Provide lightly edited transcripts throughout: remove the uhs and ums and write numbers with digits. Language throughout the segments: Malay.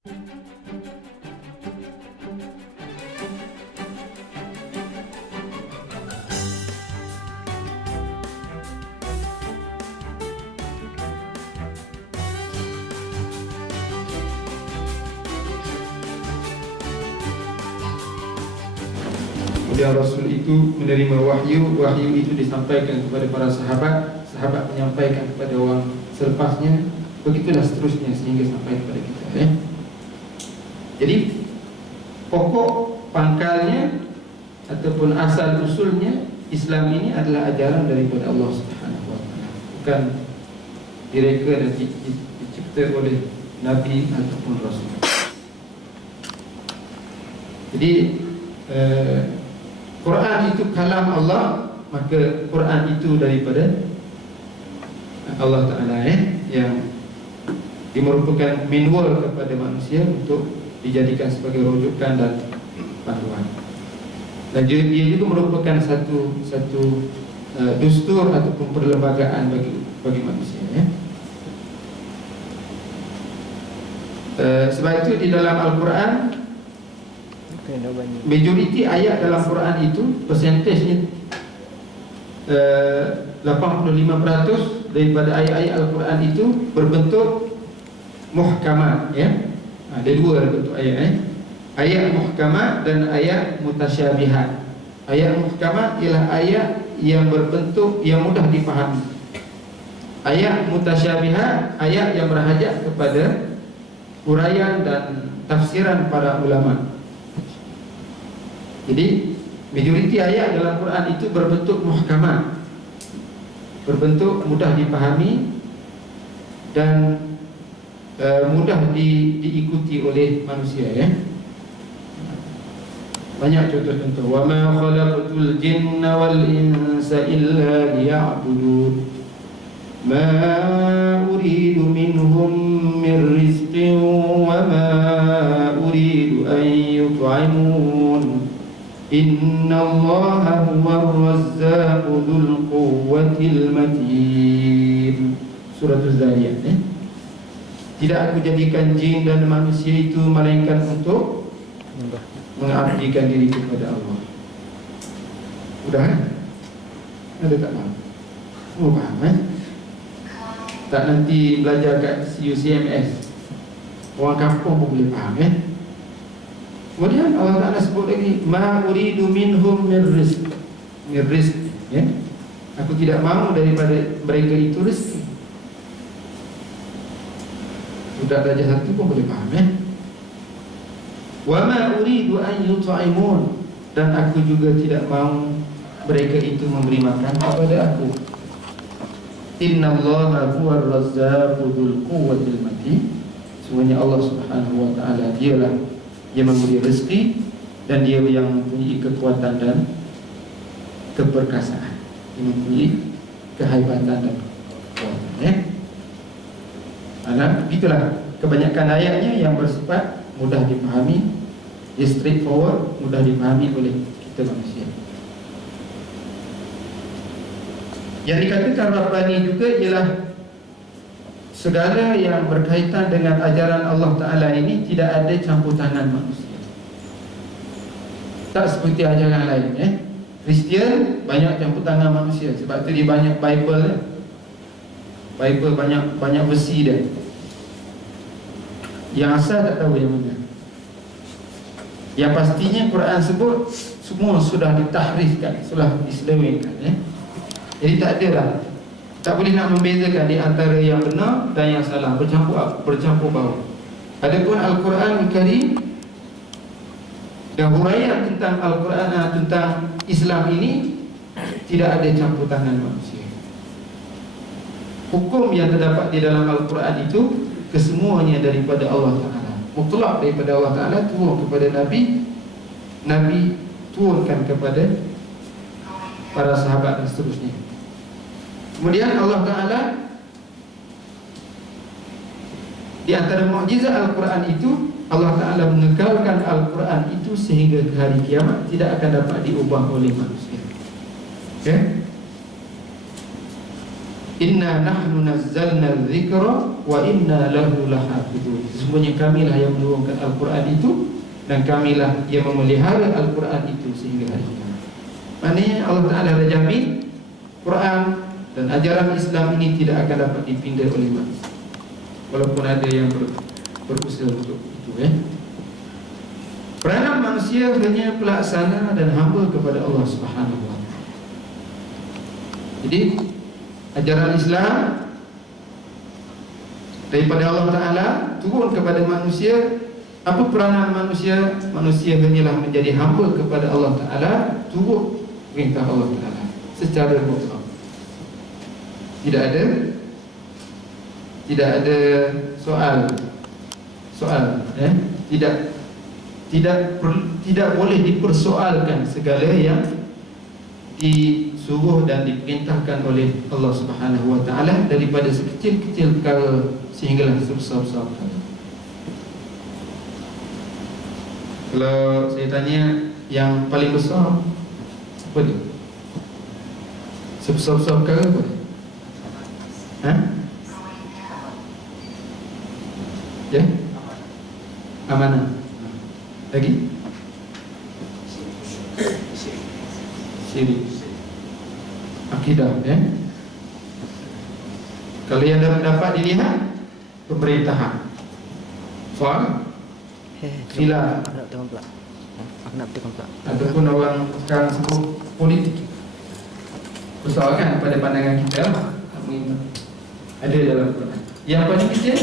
Kemudian Rasul itu menerima wahyu, wahyu itu disampaikan kepada para sahabat, sahabat menyampaikan kepada orang selepasnya, begitulah seterusnya sehingga sampai kepada kita, ya. Jadi pokok pangkalnya ataupun asal usulnya Islam ini adalah ajaran daripada Allah Subhanahu wa taala, bukan direka dan dicipta oleh nabi ataupun rasul. Jadi Quran itu kalam Allah, maka Quran itu daripada Allah Ta'ala, yang merupakan manual kepada manusia untuk dijadikan sebagai rujukan dan panduan. Dan dia juga merupakan satu dustur ataupun perlembagaan bagi manusia, ya. Sebab itu di dalam Al-Quran, majoriti ayat dalam Quran itu persentasenya 85% daripada ayat-ayat Al-Quran itu berbentuk muhkamat, ya. Ada dua bentuk ayat, ayat muhkamat dan ayat mutasyabihat. Ayat muhkamat ialah ayat yang berbentuk yang mudah dipahami. Ayat mutasyabihat ayat yang berhajat kepada uraian dan tafsiran para ulama. Jadi majoriti ayat dalam Quran itu berbentuk muhkamat, berbentuk mudah dipahami dan mudah diikuti oleh manusia, ya. Banyak contoh-contoh. Wa ma khalaqtul jinna wal insa illa liya'budun. Ma uridu minhum min rizqin wa ma uridu an yut'imun. Inna Allaha huwar razzaqu dzul quwwatil matin. Surah Az-Zariyat, ya. Tidak aku jadikan jin dan manusia itu melainkan untuk mengabdikan diri kepada Allah. Sudah, kan? Ada tak faham? Oh, faham, eh? Tak nanti belajar kat UCMS, orang kampung pun boleh faham, eh? Kemudian Allah Ta'ala sebut lagi, ma uridu minhum min rizq, ya. Aku tidak mahu daripada mereka itu rezeki. Sudah belajar satu pun boleh faham, ya. Wa ma uridu an yut'imun, dan aku juga tidak mahu mereka itu memberi makan kepada aku. Inna Allaha huwar razzaqu dzul quwwatil matin. Sebenarnya Allah Subhanahu wa taala dialah yang memberi rezeki dan dia yang mempunyai kekuatan dan keperkasaan, yang mempunyai kehebatan dan kekuatan, ya. Itulah kebanyakan ayatnya yang bersifat mudah dipahami, straightforward, mudah dipahami oleh kita manusia. Yang dikatakan Rabbani juga ialah segala yang berkaitan dengan ajaran Allah Ta'ala ini tidak ada campur tangan manusia. Tak seperti ajaran lain, eh? Kristian banyak campur tangan manusia. Sebab tu dia banyak Bible, eh? Bible banyak versi dia. Yang asal tak tahu yang mana. Yang pastinya Quran sebut semua sudah ditahrifkan, sudah diselewengkan, eh? Jadi tak ada dah, tak boleh nak membezakan di antara yang benar dan yang salah, bercampur baur. Adapun Al-Quran Al-Karim dan huraian tentang Al-Quran, tentang Islam ini tidak ada campur tangan manusia. Hukum yang terdapat di dalam Al-Quran itu kesemuanya daripada Allah Ta'ala, mutlak daripada Allah Ta'ala, turun kepada Nabi, Nabi turunkan kepada para sahabat dan seterusnya. Kemudian Allah Ta'ala, di antara mukjizat Al-Quran itu, Allah Ta'ala mengekalkan Al-Quran itu sehingga ke hari kiamat, tidak akan dapat diubah oleh manusia, okay? Inna nahnu nazzalna dzikra wa inna lahu lahafidun. Sesungguhnya kamilah yang menurunkan Al-Quran itu, dan kamilah yang memelihara Al-Quran itu sehingga hari kiamat. Maknanya Allah Ta'ala dah jamin Quran dan ajaran Islam ini tidak akan dapat dipindah oleh manusia, walaupun ada yang berusaha untuk itu. Peranan manusia hanya pelaksana dan hamba kepada Allah Subhanahu Wa Taala. Jadi ajaran Islam daripada Allah Ta'ala turun kepada manusia. Apa peranan manusia? Manusia hanyalah menjadi hamba kepada Allah Ta'ala, turut perintah Allah Ta'ala secara mutlak. Tidak ada soal. Tidak boleh dipersoalkan segala yang disuruh dan diperintahkan oleh Allah Subhanahu Wa Taala, daripada sekecil-kecil perkara sehinggalah sebesar-besar perkara. Kalau saya tanya yang paling besar apa dia? Sebesar-besar perkara apa dia? Ya? Amanah. Lagi? Syirik. Akidah, Kalau yang dapat dilihat, pemerintahan. Soal khilaf. Ataupun orang sekarang sebut politik. Persoalan pada pandangan kita ada dalam Quran. Yang paling kecil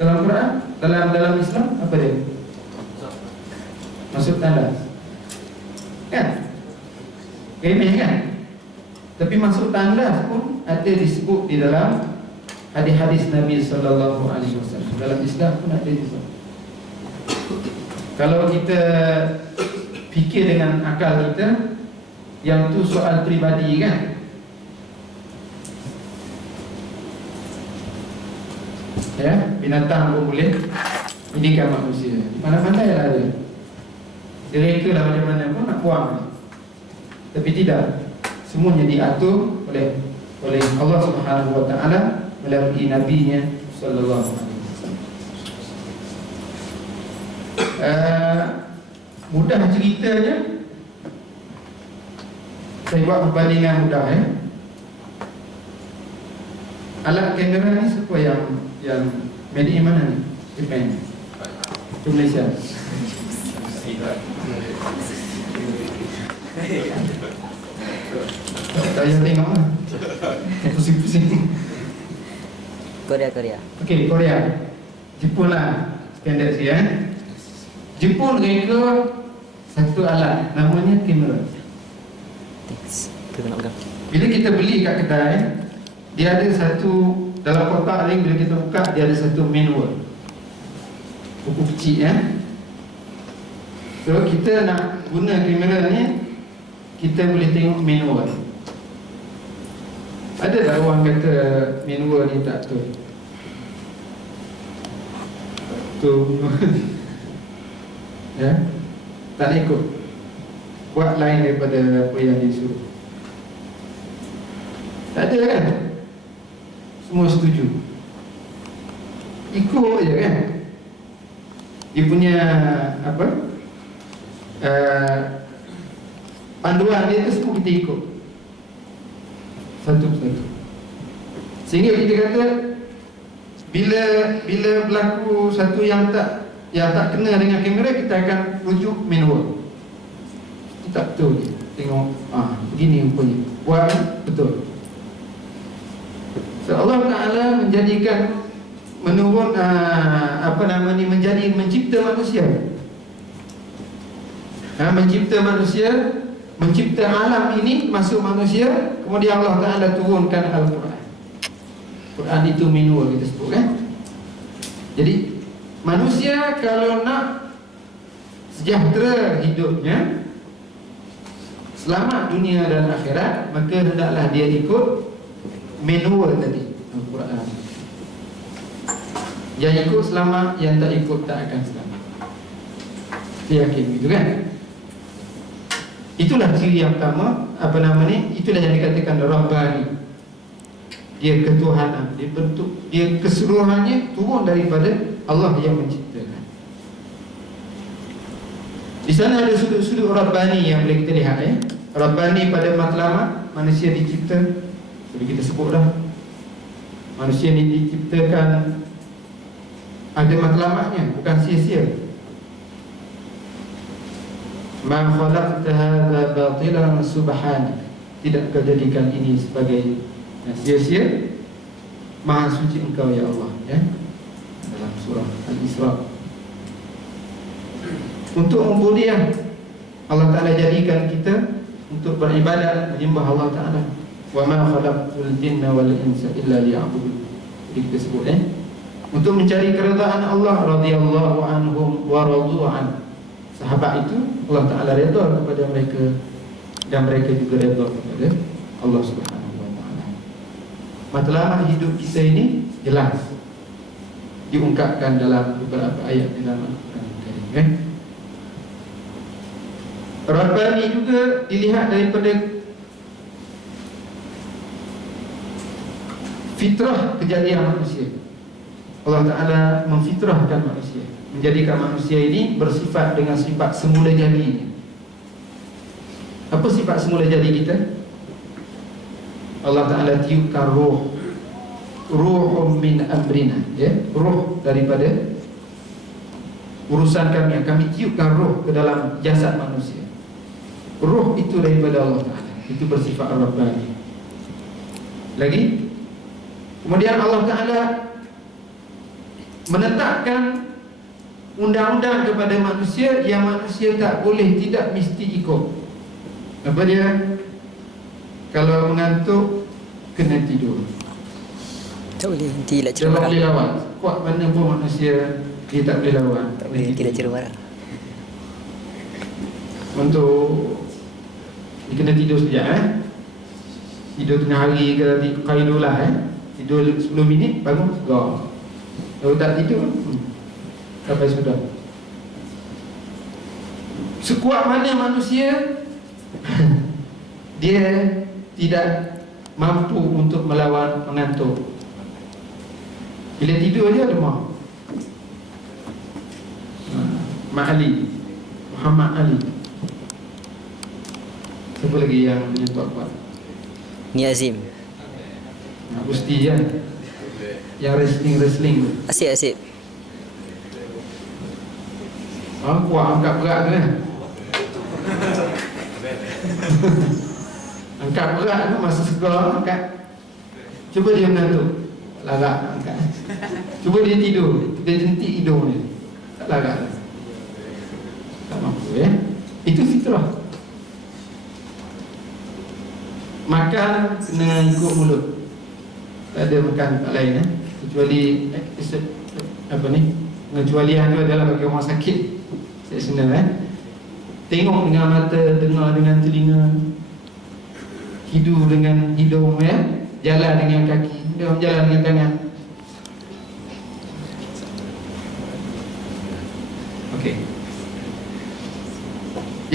dalam Quran, dalam Islam apa dia? Masuk tandas, kan? Remeh kan? Tapi masuk tandas pun ada disebut di dalam hadis-hadis Nabi Sallallahu Alaihi Wasallam. Dalam Islam pun ada disebut. Kalau kita fikir dengan akal kita, yang tu soal peribadi kan? Ya, binatang pun boleh mendidik manusia. Mana-mana yang ada. Direka lah macam mana pun nak buang. Tapi tidak. Semuanya diatur oleh Allah Subhanahu Wa Taala melalui Nabi-Nya Sallallahu Alaihi Wasallam. Mudah ceritanya, saya buat perbandingan mudah. Alat kamera ni siapa yang made in mana ni? Japan. Itu Malaysia. Tak payah tengok lah. Pusing-pusing. Korea. Okey, Korea. Jepun lah standard sih Jepun mereka satu alat namanya kamera. Bila kita beli kat kedai, dia ada satu dalam kotak ni, bila kita buka dia ada satu manual. Buku kecil So kita nak guna kamera ni, kita boleh tengok manual. Ada tak orang kata manual ni tak betul? Tak nak ikut, buat lain daripada apa yang disuruh. Tak ada kan? Semua setuju, ikut je kan? Dia punya panduan dia tu semua kita ikut satu-satu. Sehingga kita kata bila berlaku satu yang tak kena dengan kamera, kita akan rujuk manual. Itu tak betul. Tengok begini rupanya, buat betul. So Allah Ta'ala menjadikan menurun mencipta manusia. Mencipta alam ini, masuk manusia, kemudian Allah Ta'ala turunkan Al-Quran. Quran itu manual kita sebut kan. Jadi manusia kalau nak sejahtera hidupnya, selamat dunia dan akhirat, maka hendaklah dia ikut manual tadi, Al-Quran. Yang ikut selamat, yang tak ikut tak akan selamat. Dia yakin gitu kan? Itulah ciri yang pertama, itulah yang dikatakan Rabbani. dia ketuhanan, dia bentuk, dia keseluruhannya turun daripada Allah yang menciptakan. Di sana ada sudut-sudut Rabbani yang boleh kita lihat Rabbani pada matlamat manusia dicipta, boleh kita sebut dah, manusia ini diciptakan ada matlamatnya, bukan sia-sia. Ma khalaqta hadza batilan subhanak, tidak kau jadikan ini sebagai sia-sia, maha suci engkau ya Allah, dalam surah Al-Isra. Untuk membudiah Allah Ta'ala jadikan kita untuk beribadat, menyembah Allah Ta'ala. Wa ma khalaqtul jinna wal insa illa liya'budun. Jadi kita sebut untuk mencari keredaan Allah, radhiyallahu anhum wa radu an. Sahabat itu Allah Ta'ala redha kepada mereka dan mereka juga redha kepada Allah Subhanahu wa Ta'ala. Matlamat hidup kita ini jelas diungkapkan dalam beberapa ayat di dalam Al-Quran. Rabbani juga dilihat daripada fitrah kejadian manusia. Allah Ta'ala memfitrahkan manusia, menjadikan manusia ini bersifat dengan sifat semula jadi. Apa sifat semula jadi kita? Allah Ta'ala tiupkan ruhum min amrina, ruh daripada urusan kami tiupkan ruh ke dalam jasad manusia. Ruh itu daripada Allah Ta'ala, itu bersifat Rabbani. Lagi, kemudian Allah Ta'ala menetapkan undang-undang kepada manusia yang manusia tak boleh, tidak mesti ikut. Apa dia? Kalau mengantuk, kena tidur. Tak boleh, nanti nak dia tak boleh lawan. Kuat mana pun manusia, dia tak boleh lawan. Tak boleh, nanti nak cerita marah. Untuk dia kena tidur sekejap tidur tengah hari ke qailulah tidur 10 minit bangun segar. Kalau tak tidur sampai sudah. Sekuat mana manusia dia tidak mampu untuk melawan mengantuk. Bila tidur je lemah. Muhammad Ali. Siapa lagi yang menyentuh kuat? Ni Azim. Gusti kan? Yang wrestling. Asyik. Kuat angkat berat tu kan? Angkat berat tu masa segar angkat. Cuba dia mengantuk, larat angkat. Cuba dia tidur, kita jentik hidung dia, tak larat. Tak mampu Itu fitrah. Makan kena ikut mulut, tak ada makan tak lain kecuali pengecualian tu adalah bagi orang sakit sebenarnya. Tengok dengan mata, dengar dengan telinga, hidup dengan hidung, jalan dengan kaki, jalan dengan tangan. Okey.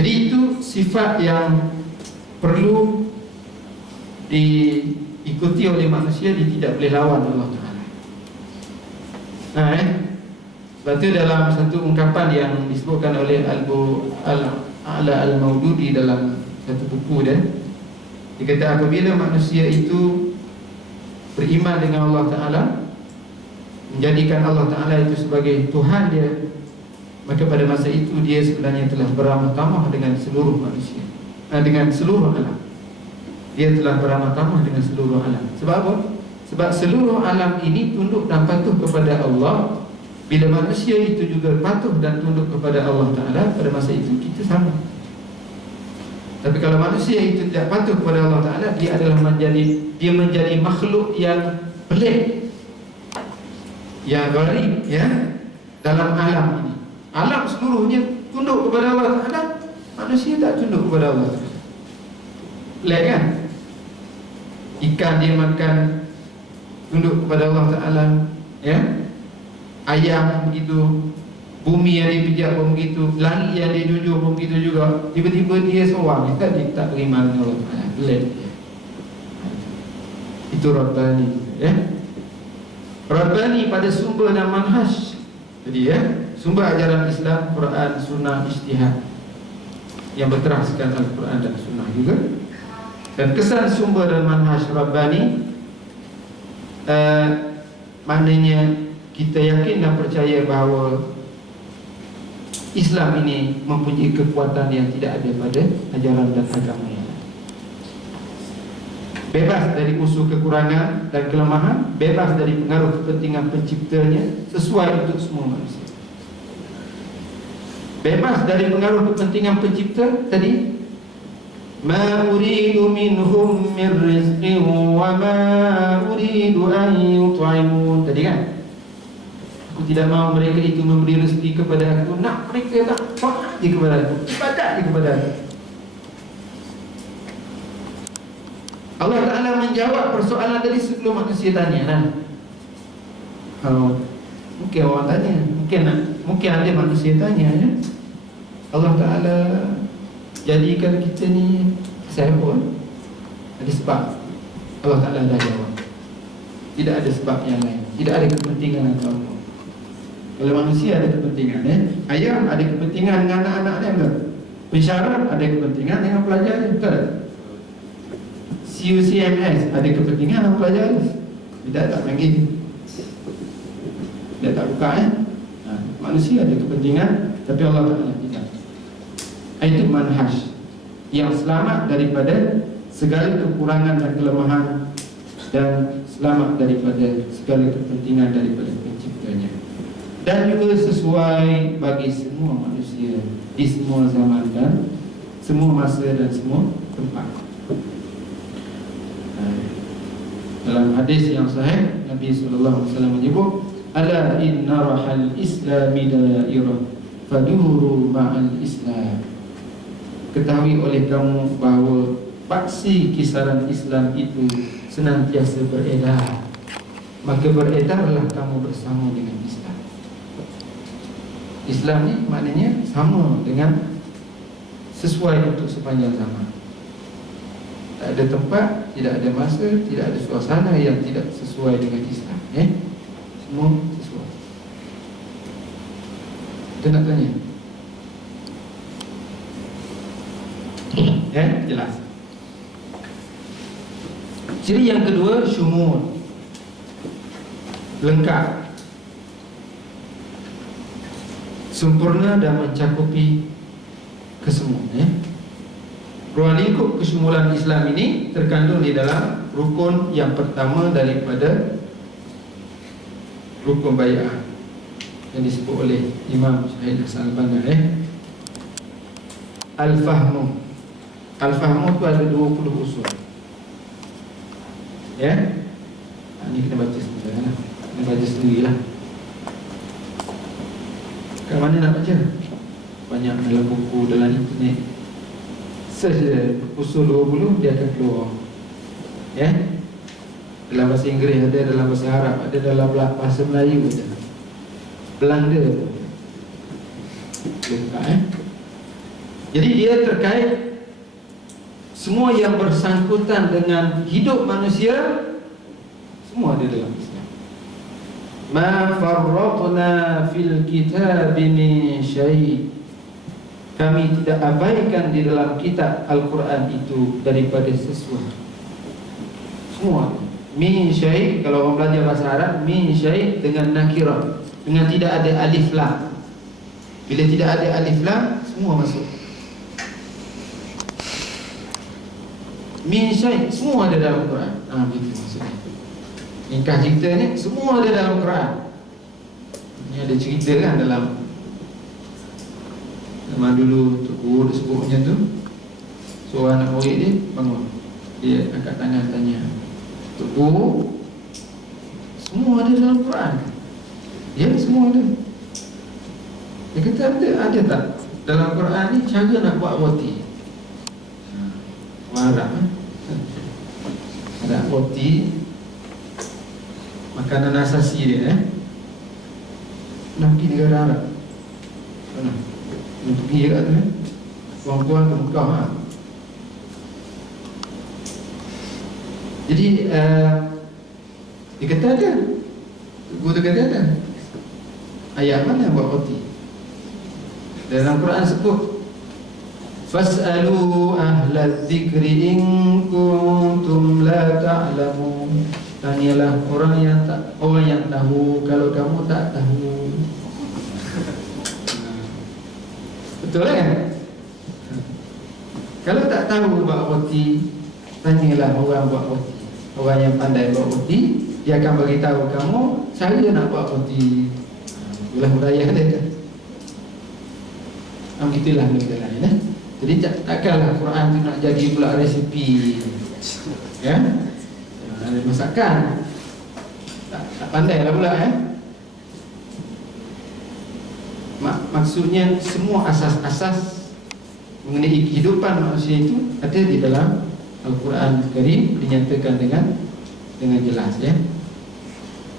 Jadi itu sifat yang perlu diikuti oleh manusia, dia tidak boleh lawan Allah Ta'ala. Sebab itu dalam satu ungkapan yang disebutkan oleh Al-A'la Al-Maududi dalam satu buku dia kata apabila manusia itu beriman dengan Allah Ta'ala, menjadikan Allah Ta'ala itu sebagai Tuhan dia, maka pada masa itu dia sebenarnya telah beramah tamah dengan seluruh manusia, dengan seluruh alam. Dia telah beramah tamah dengan seluruh alam. Sebab apa? Sebab seluruh alam ini tunduk dan patuh kepada Allah. Bila manusia itu juga patuh dan tunduk kepada Allah Ta'ala, pada masa itu kita sama. Tapi kalau manusia itu tidak patuh kepada Allah Ta'ala, dia menjadi makhluk yang pelik, yang gharib dalam alam ini. Alam seluruhnya tunduk kepada Allah Ta'ala, manusia tak tunduk kepada Allah Ta'ala. Pelik kan? Ikan dia makan tunduk kepada Allah Ta'ala, ayam begitu, bumi yang dipijak pun begitu, langit yang dia junjung pun begitu juga. Tiba-tiba dia seorang dia tak beriman dengan Allah Ta'ala. Pelik. Itu Itu Rabbani, ya. Rabbani pada sumber dan manhaj. Jadi ya, sumber ajaran Islam, Quran, Sunnah, ijtihad yang berteraskan Al-Quran dan Sunnah juga. Dan kesan sumber dan manhaj Rabbani, maknanya kita yakin dan percaya bahawa Islam ini mempunyai kekuatan yang tidak ada pada ajaran dan agama yang lain. Bebas dari unsur kekurangan dan kelemahan, bebas dari pengaruh kepentingan penciptanya, sesuai untuk semua manusia. Bebas dari pengaruh kepentingan pencipta tadi, ma uridu minhum min rizqin wa ma uridu an yut'imun, tadi kan, aku tidak mahu mereka itu memberi rezeki kepada aku, nak mereka tak taat je kepada aku, ibadat je kepada aku. Allah Ta'ala menjawab persoalan tadi sebelum manusia tanya. Nah, kalau mungkin orang tanya, mungkin ada manusia tanya, ya? Allah Ta'ala jadikan kita ni siapa? Ada sebab. Allah Ta'ala dah jawab. Tidak ada sebab yang lain, tidak ada kepentingan atau apa. Kalau manusia ada kepentingan, ya? Ayam ada kepentingan dengan anak-anaknya, betul? Pensyarah ada kepentingan dengan pelajar, betul? CUCMS ada kepentingan dengan pelajar. Tidak tak panggil, dia tak buka, ya? Manusia ada kepentingan, tapi Allah Ta'ala tidak. Itu manhaj yang selamat daripada segala kekurangan dan kelemahan, dan selamat daripada segala kepentingan daripada penciptanya, dan juga sesuai bagi semua manusia di semua zaman dan semua masa dan semua tempat. Dalam hadis yang sahih, Nabi SAW menyebut, ala inna rahal islami dairah faduru ma'al islam. Ketahui oleh kamu bahawa paksi kisaran Islam itu senantiasa beredar, maka beredarlah kamu bersama dengan Islam. Islam ni maknanya sama dengan sesuai untuk sepanjang zaman. Tak ada tempat, tidak ada masa, tidak ada suasana yang tidak sesuai dengan Islam, semua sesuai. Kita nak tanya, jelas. Ciri yang kedua, syumul, lengkap, sempurna dan mencakupi kesemuanya. Ruang lingkup kesyumulan Islam ini terkandung di dalam rukun yang pertama daripada rukun bai'ah yang disebut oleh Imam Syahid Hasan Al-Banna, Al-Fahmu. Al-Fahmu itu ada 20 usul, ya. Ini kita baca sebentar, kita baca sendirilah. Kat mana nak baca? Banyak dalam buku, dalam internet. Search usul 20, dia akan keluar, ya. Dalam bahasa Inggeris ada, dalam bahasa Arab ada, dalam bahasa Melayu ada, Belanda lengkap, Jadi dia terkait semua yang bersangkutan dengan hidup manusia, semua ada dalam Islam. Ma farratna fil kitabi min syai'. Kami tidak abaikan di dalam kitab Al-Quran itu daripada sesuatu. Semua min syai', kalau orang belajar bahasa Arab, min syai' dengan nakirah, dengan tidak ada alif lam. Bila tidak ada alif lam, semua masuk. Min syai', semua ada dalam Quran. Begitu maksudnya. Nikah cerita ni semua ada dalam Quran. Ini ada cerita kan dalam zaman dulu Tok Guru sebut macam tu. Seorang anak murid dia bangun, dia angkat tangan tanya, Tok Guru, semua ada dalam Quran? Ya, semua ada. Dia kata ada tak dalam Quran ni cara nak buat roti? Arab, ada roti, makanan asasi dia, nak pergi negara Arab, mana? Nak pergi kat tu, puan-puan ke Mekah, Jadi Dia kata ada. Guru tu kata ada. Ayat mana buat roti? Dalam Quran sebut fas'alu ahla dzikri in kuntum la ta'lamun. Tanyalah orang yang tahu kalau kamu tak tahu. Betul kan? Kalau tak tahu buat roti, tanyalah orang buat roti. Orang yang pandai buat roti, dia akan beritahu kamu cara nak buat roti. Itulah budaya dia. Begitulah negara lain. Jadi takkanlah Quran tu nak jadi pula resipi. Ya? Ada masakan. Tak pandailah pula Maksudnya semua asas-asas mengenai kehidupan manusia itu ada di dalam Al-Quran Karim, dinyatakan dengan jelas ya.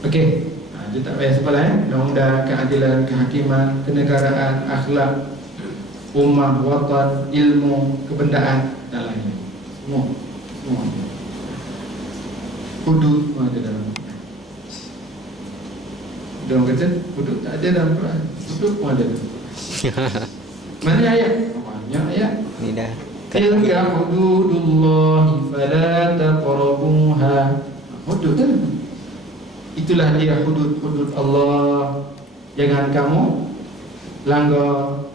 Okey. Dia tak payah sebelah undang-undang, keadilan, kehakiman, kenegaraan, akhlak, ummah, watan, ilmu, kebendaan dan lain-lain. Semua. Hudud pun ada dalam Quran. Dia orang kata hudud tak ada dalam Quran. Hudud pun ada dalam Quran. Mana ayat? Banyak ayat. Ni dah. Tilka hududullahi fala taqrabuha. Hudud kan? Itulah dia hudud-hudud Allah. Jangan kamu langgar.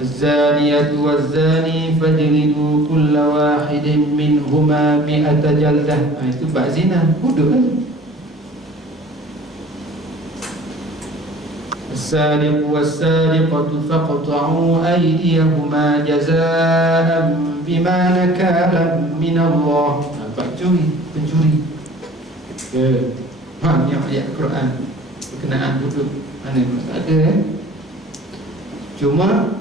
Az-zaniyatu waz-zani fajlidu kulla wahidin minhuma mi'ata jaldah. Itu bab zina, hudud kan? As-sariqu was-sariqatu faqta'u aydiyahuma jazaa'an bima nakalan min Allah. Pencuri. Banyak ayat Quran berkenaan hudud. Mana tak ada Cuma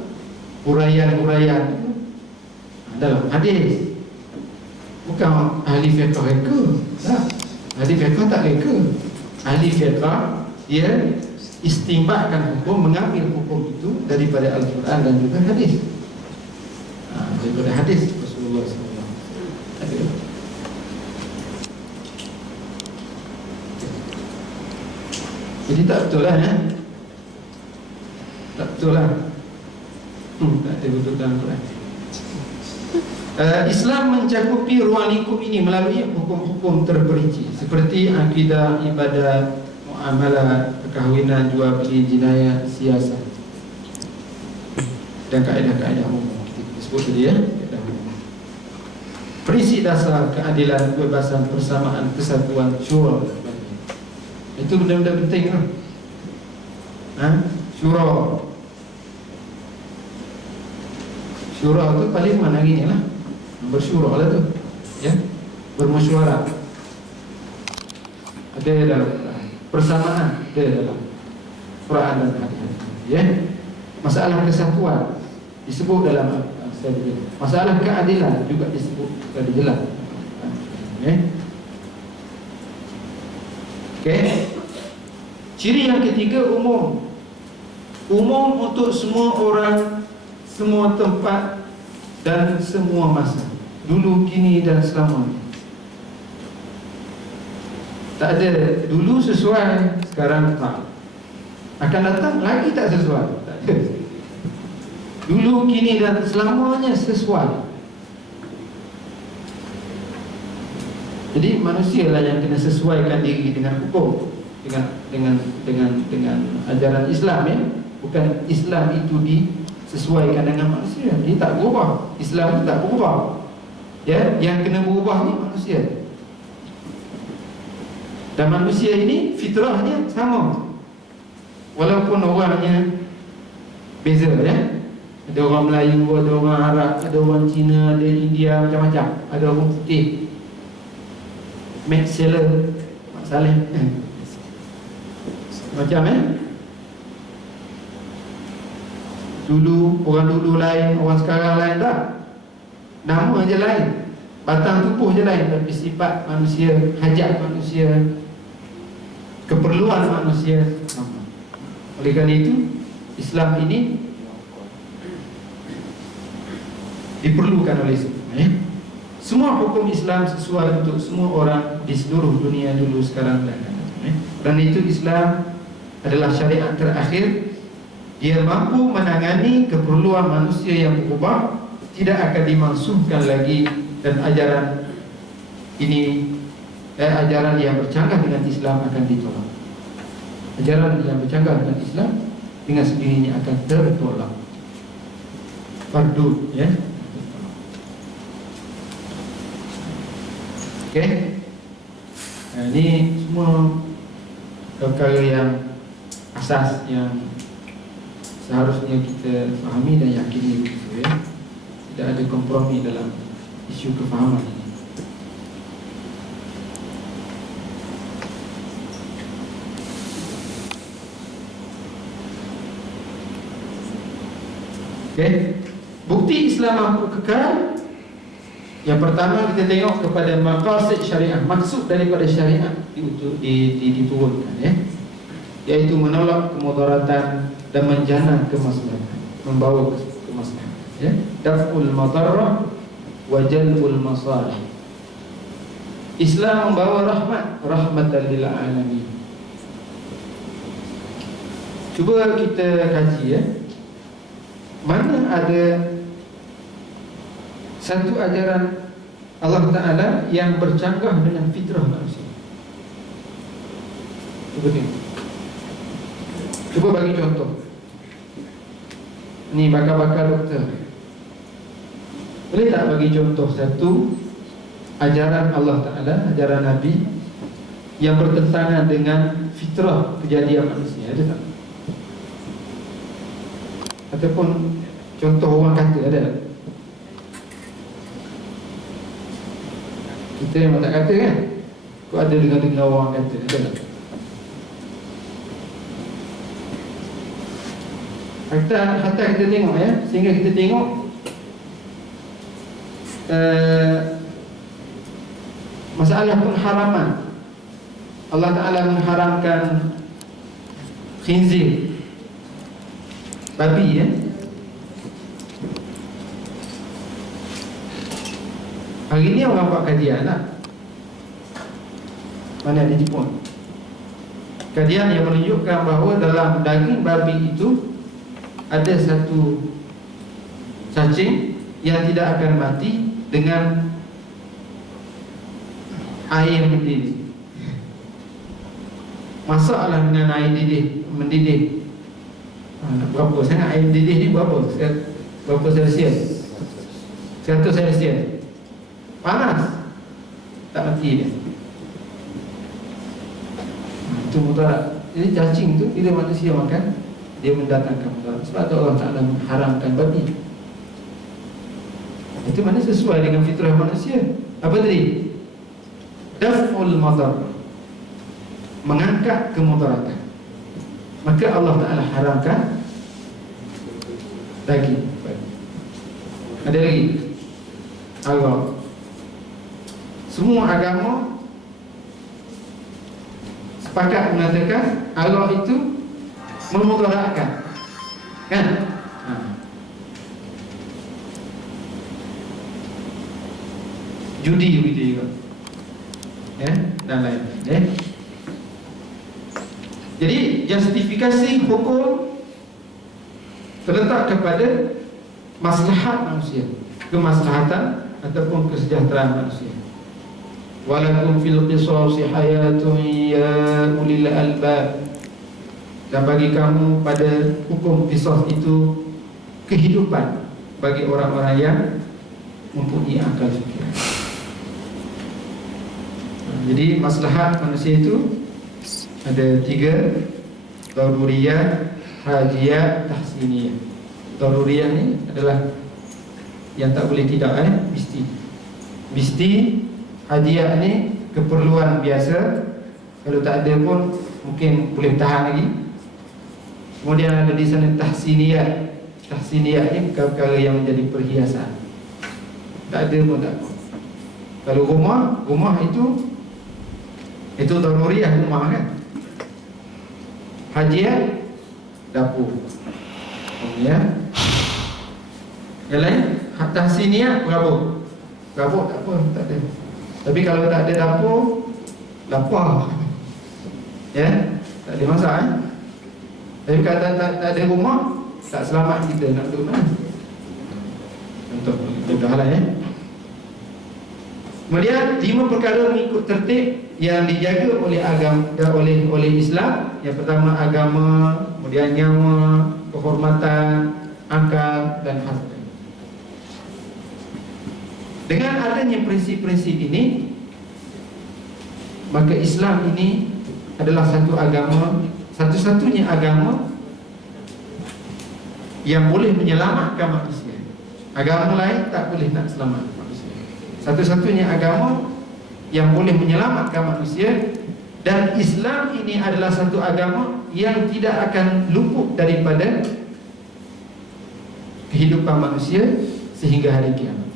huraian-huraian dalam hadis. Bukan ahli fiqh reka. Tak. Ahli fiqh tak reka. Ahli fiqh dia istimbatkan hukum, mengambil hukum itu daripada Al-Quran dan juga hadis. Daripada hadis Rasulullah SAW. Ada. Jadi tak betul lah tak betul lah. Tak ada betul dalam Quran. Islam mencakupi ruang lingkup ini melalui hukum-hukum terperinci seperti akidah, ibadat, muamalah, perkahwinan, jual beli, jinayat, siasat dan kaedah-kaedah umum. Kita sebut tadi kaedah umum. Prinsip dasar keadilan, kebebasan, persamaan, kesatuan, syura. Itu benda-benda penting kan? Syura. Syura tu parlimen hari ni lah. Bersyura lah tu. Ya. Bermesyuarat. Ada dalam persamaan, ada dalam Quran dan hadis. Ya. Masalah kesatuan disebut dalam masalah keadilan juga disebut tadi jelas. Ya. Okey. Ciri yang ketiga, umum. Umum untuk semua orang, semua tempat dan semua masa, dulu, kini dan selamanya. Tak ada dulu sesuai, sekarang tak. Akan datang lagi tak sesuai. Tak ada. Dulu, kini dan selamanya sesuai. Jadi manusia lah yang kena sesuaikan diri dengan hukum, dengan ajaran Islam ya. Bukan Islam itu disesuaikan dengan manusia. Dia tak berubah. Islam itu tak berubah. Ya, yang kena berubah ni manusia. Dan manusia ini fitrahnya sama. Walaupun orangnya beza ya. Ada orang Melayu, ada orang Arab, ada orang Cina, ada India, macam-macam. Ada orang putih. Matt Seller, Mak Saleh macam dulu, orang dulu lain, orang sekarang lain tak. Nama je lain, batang tubuh je lain, tapi sifat manusia, hajat manusia, keperluan manusia sama. Oleh kerana itu Islam ini diperlukan oleh Semua hukum Islam sesuai untuk semua orang di seluruh dunia dulu, sekarang dan akan datang. Kerana itu Islam adalah syariat terakhir. Dia mampu menangani keperluan manusia yang berubah, tidak akan dimansuhkan lagi, dan ajaran ini ajaran yang bercanggah dengan Islam akan ditolak. Ajaran yang bercanggah dengan Islam dengan sendirinya akan tertolak. Fardu, ya. Okey. Nah, ini semua perkara yang asas yang seharusnya kita fahami dan yakini begitu, ya. Tidak ada kompromi dalam isu kefahaman ini. Okey. Bukti Islam mampu kekal. Yang pertama, kita tengok kepada maqasid syariah, maksud daripada syariat diturunkan, ya. Iaitu menolak kemudaratan dan menjana kemaslahatan, membawa kemaslahatan, ya. Daf'ul madarrah wa jalbul masalih. Islam membawa rahmatan lil alamin. Cuba kita kaji, ya. Mana ada satu ajaran Allah Ta'ala yang bercanggah dengan fitrah manusia? Cuba tengok. Cuba bagi contoh. Ni bakal-bakal doktor, boleh tak bagi contoh satu ajaran Allah Ta'ala, ajaran Nabi yang bertentangan dengan fitrah kejadian manusia? Ada tak? Ataupun contoh orang kata, ada tak? Kita memang tak kata, kan? Kau ada dengar-dengar orang kata, ada tak? Hatta kita tengok, ya, sehingga kita tengok masalah pengharaman. Allah Ta'ala mengharamkan khinzir, babi, ya. Hari ni orang buat kajian lah. Mana di Jepun, kajian yang menunjukkan bahawa dalam daging babi itu ada satu cacing yang tidak akan mati dengan air mendidih. Masaklah dengan air mendidih. Berapa sangat air mendidih ni? Berapa Celsius? 100 Celsius. Panas, tak mati dia. Itu mudarat. Jadi cacing tu bila manusia makan, dia mendatangkan mudarat. Sebab tu Allah Ta'ala mengharamkan babi. Itu mana sesuai dengan fitrah manusia. Apa tadi? Daf'ul madar, mengangkat kemudaratan. Maka Allah Ta'ala haramkan daging babi. Ada lagi Allah. Semua agama sepakat mengatakan Allah itu memudaratkan, kan? Judi begitu juga, ya, dan lain, ya. Jadi justifikasi hukum terletak kepada maslahat manusia, kemaslahatan ataupun kesejahteraan manusia. Walakum fil qisasi hayatun ya ulil albab. Dan bagi kamu pada hukum qisas itu kehidupan bagi orang-orang yang mempunyai akal fikiran. Jadi maslahat manusia itu ada 3: daruriyah, hajiyah, tahsiniyah. Daruriyah ni adalah yang tak boleh tidak, mesti. Hadiah ni keperluan biasa, kalau tak ada pun mungkin boleh tahan lagi. Kemudian ada di sana tahsiniyat. Tahsiniyat ni perkara yang menjadi perhiasan, tak ada pun tak apa. Kalau rumah itu daruriyah, rumah, kan. Hadiah, dapur, ya. Yang lain tahsiniyat berapa? Gabuk tak apa, tak ada. Tapi kalau tak ada dapur, lapar. Ya, tak ada masak Tapi kalau tak ada rumah, tak selamat kita nak duduk mana. Untuk hal ya. Kemudian 5 perkara mengikut tertib yang dijaga oleh agama, oleh Islam. Yang pertama agama, kemudian nyawa, kehormatan, akal dan harta. Dengan adanya prinsip-prinsip ini, maka Islam ini adalah satu agama, satu-satunya agama yang boleh menyelamatkan manusia. Agama lain tak boleh nak selamatkan manusia. Satu-satunya agama yang boleh menyelamatkan manusia. Dan Islam ini adalah satu agama yang tidak akan luput daripada kehidupan manusia sehingga hari kiamat.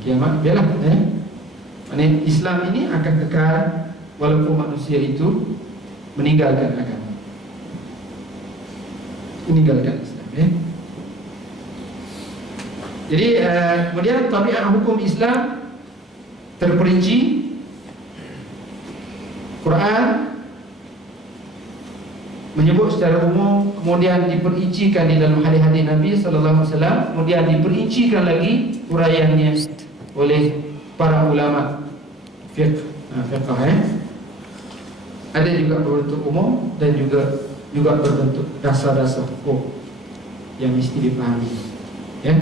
Kiamat biarlah maknanya Islam ini akan kekal walaupun manusia itu meninggalkan agama, meninggalkan Islam. Jadi kemudian tabiat hukum Islam terperinci. Quran menyebut secara umum, kemudian diperincikan di dalam hadis-hadis Nabi sallallahu alaihi wasallam, kemudian diperincikan lagi uraiannya oleh para ulama fiqh. Ada juga berbentuk umum dan juga berbentuk dasar-dasar hukum yang mesti dipahami. Ya.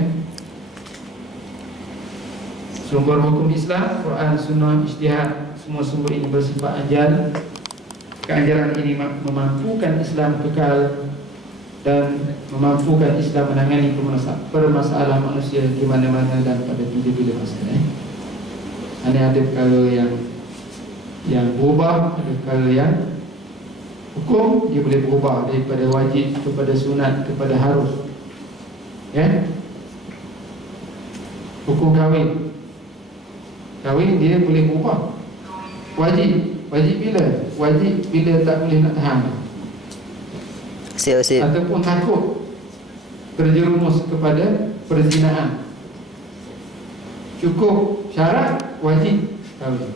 Sumber hukum Islam, Quran, Sunnah, Ijtihad, semua sumber ini bersifat anjuran. Keanjuran ini memampukan Islam kekal dan memampukan Islam menangani permasalahan manusia di mana-mana dan pada bila-bila masa. Ada perkara yang berubah, ada perkara yang hukum dia boleh berubah daripada wajib kepada sunat kepada harus. Ya. Hukum kahwin dia boleh berubah. Wajib bila? Wajib bila tak boleh nak tahan. Ataupun takut terjerumus kepada perzinaan. Cukup syarat wajib kahwin.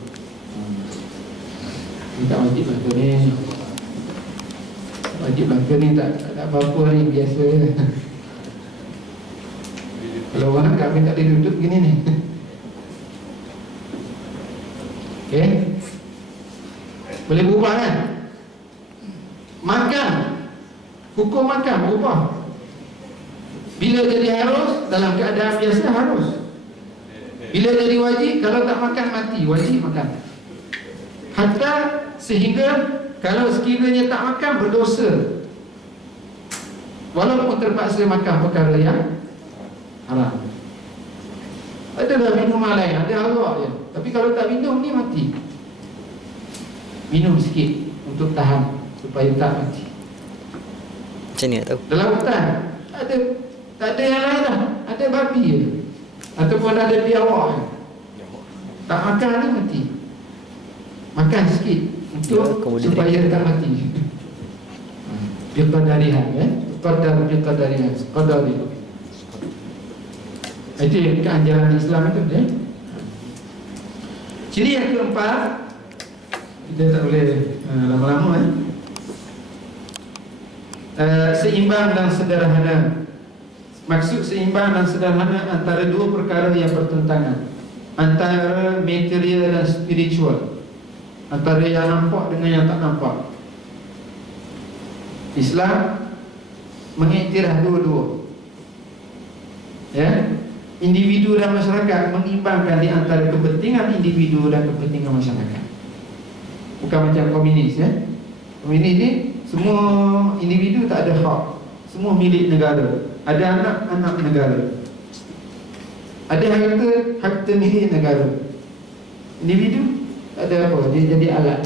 Tak wajib lah tu ni. Wajib lah ke ni tak apa-apa ni, biasa. Kalau orang kahwin tak boleh duduk begini ni. Okay. Boleh berubah kan? Makan, hukum makan berubah. Bila jadi harus, dalam keadaan biasa harus. Bila jadi wajib, kalau tak makan mati, wajib makan. Hatta sehingga kalau sekiranya tak makan berdosa, walaupun terpaksa makan perkara yang haram. Adalah minuman lain, ada arak je. Tapi kalau tak minum ni mati. Minum sikit untuk tahan supaya tak mati. Macam ni tak tahu. Dalam hutan tak ada yang lain lah. Ada babi je, ataupun ada biawak je. Tak makan ni mati. Makan sikit untuk supaya tak mati. Biqadariha, biqadariha, qadari. Itu yang keanjuran Islam itu ya. Ciri yang keempat, kita tak boleh lama-lama seimbang dan sederhana. Maksud seimbang dan sederhana antara dua perkara yang bertentangan, antara material dan spiritual, antara yang nampak dengan yang tak nampak. Islam mengiktiraf dua-dua. Ya, individu dan masyarakat, mengimbangkan di antara kepentingan individu dan kepentingan masyarakat. Bukan macam komunis ya. Komunis ni semua individu tak ada hak, semua milik negara. Ada anak negara, ada harta milik negara. Individu tak ada apa, dia jadi alat.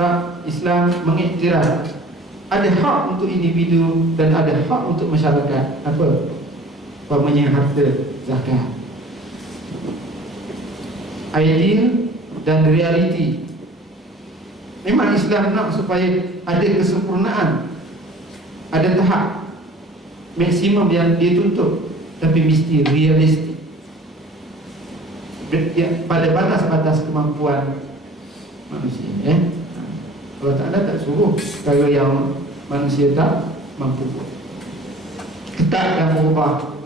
Tak, Islam mengiktiraf ada hak untuk individu dan ada hak untuk masyarakat. Apa? Umpamanya harta, zakat. Ideal dan realiti. Memang Islam nak supaya ada kesempurnaan, ada tahap maksimum yang dia tuntut, tapi mesti realistik. pada batas-batas kemampuan manusia. Allah Ta'ala tak suruh perkara yang manusia tak mampu. Ketat dan berubah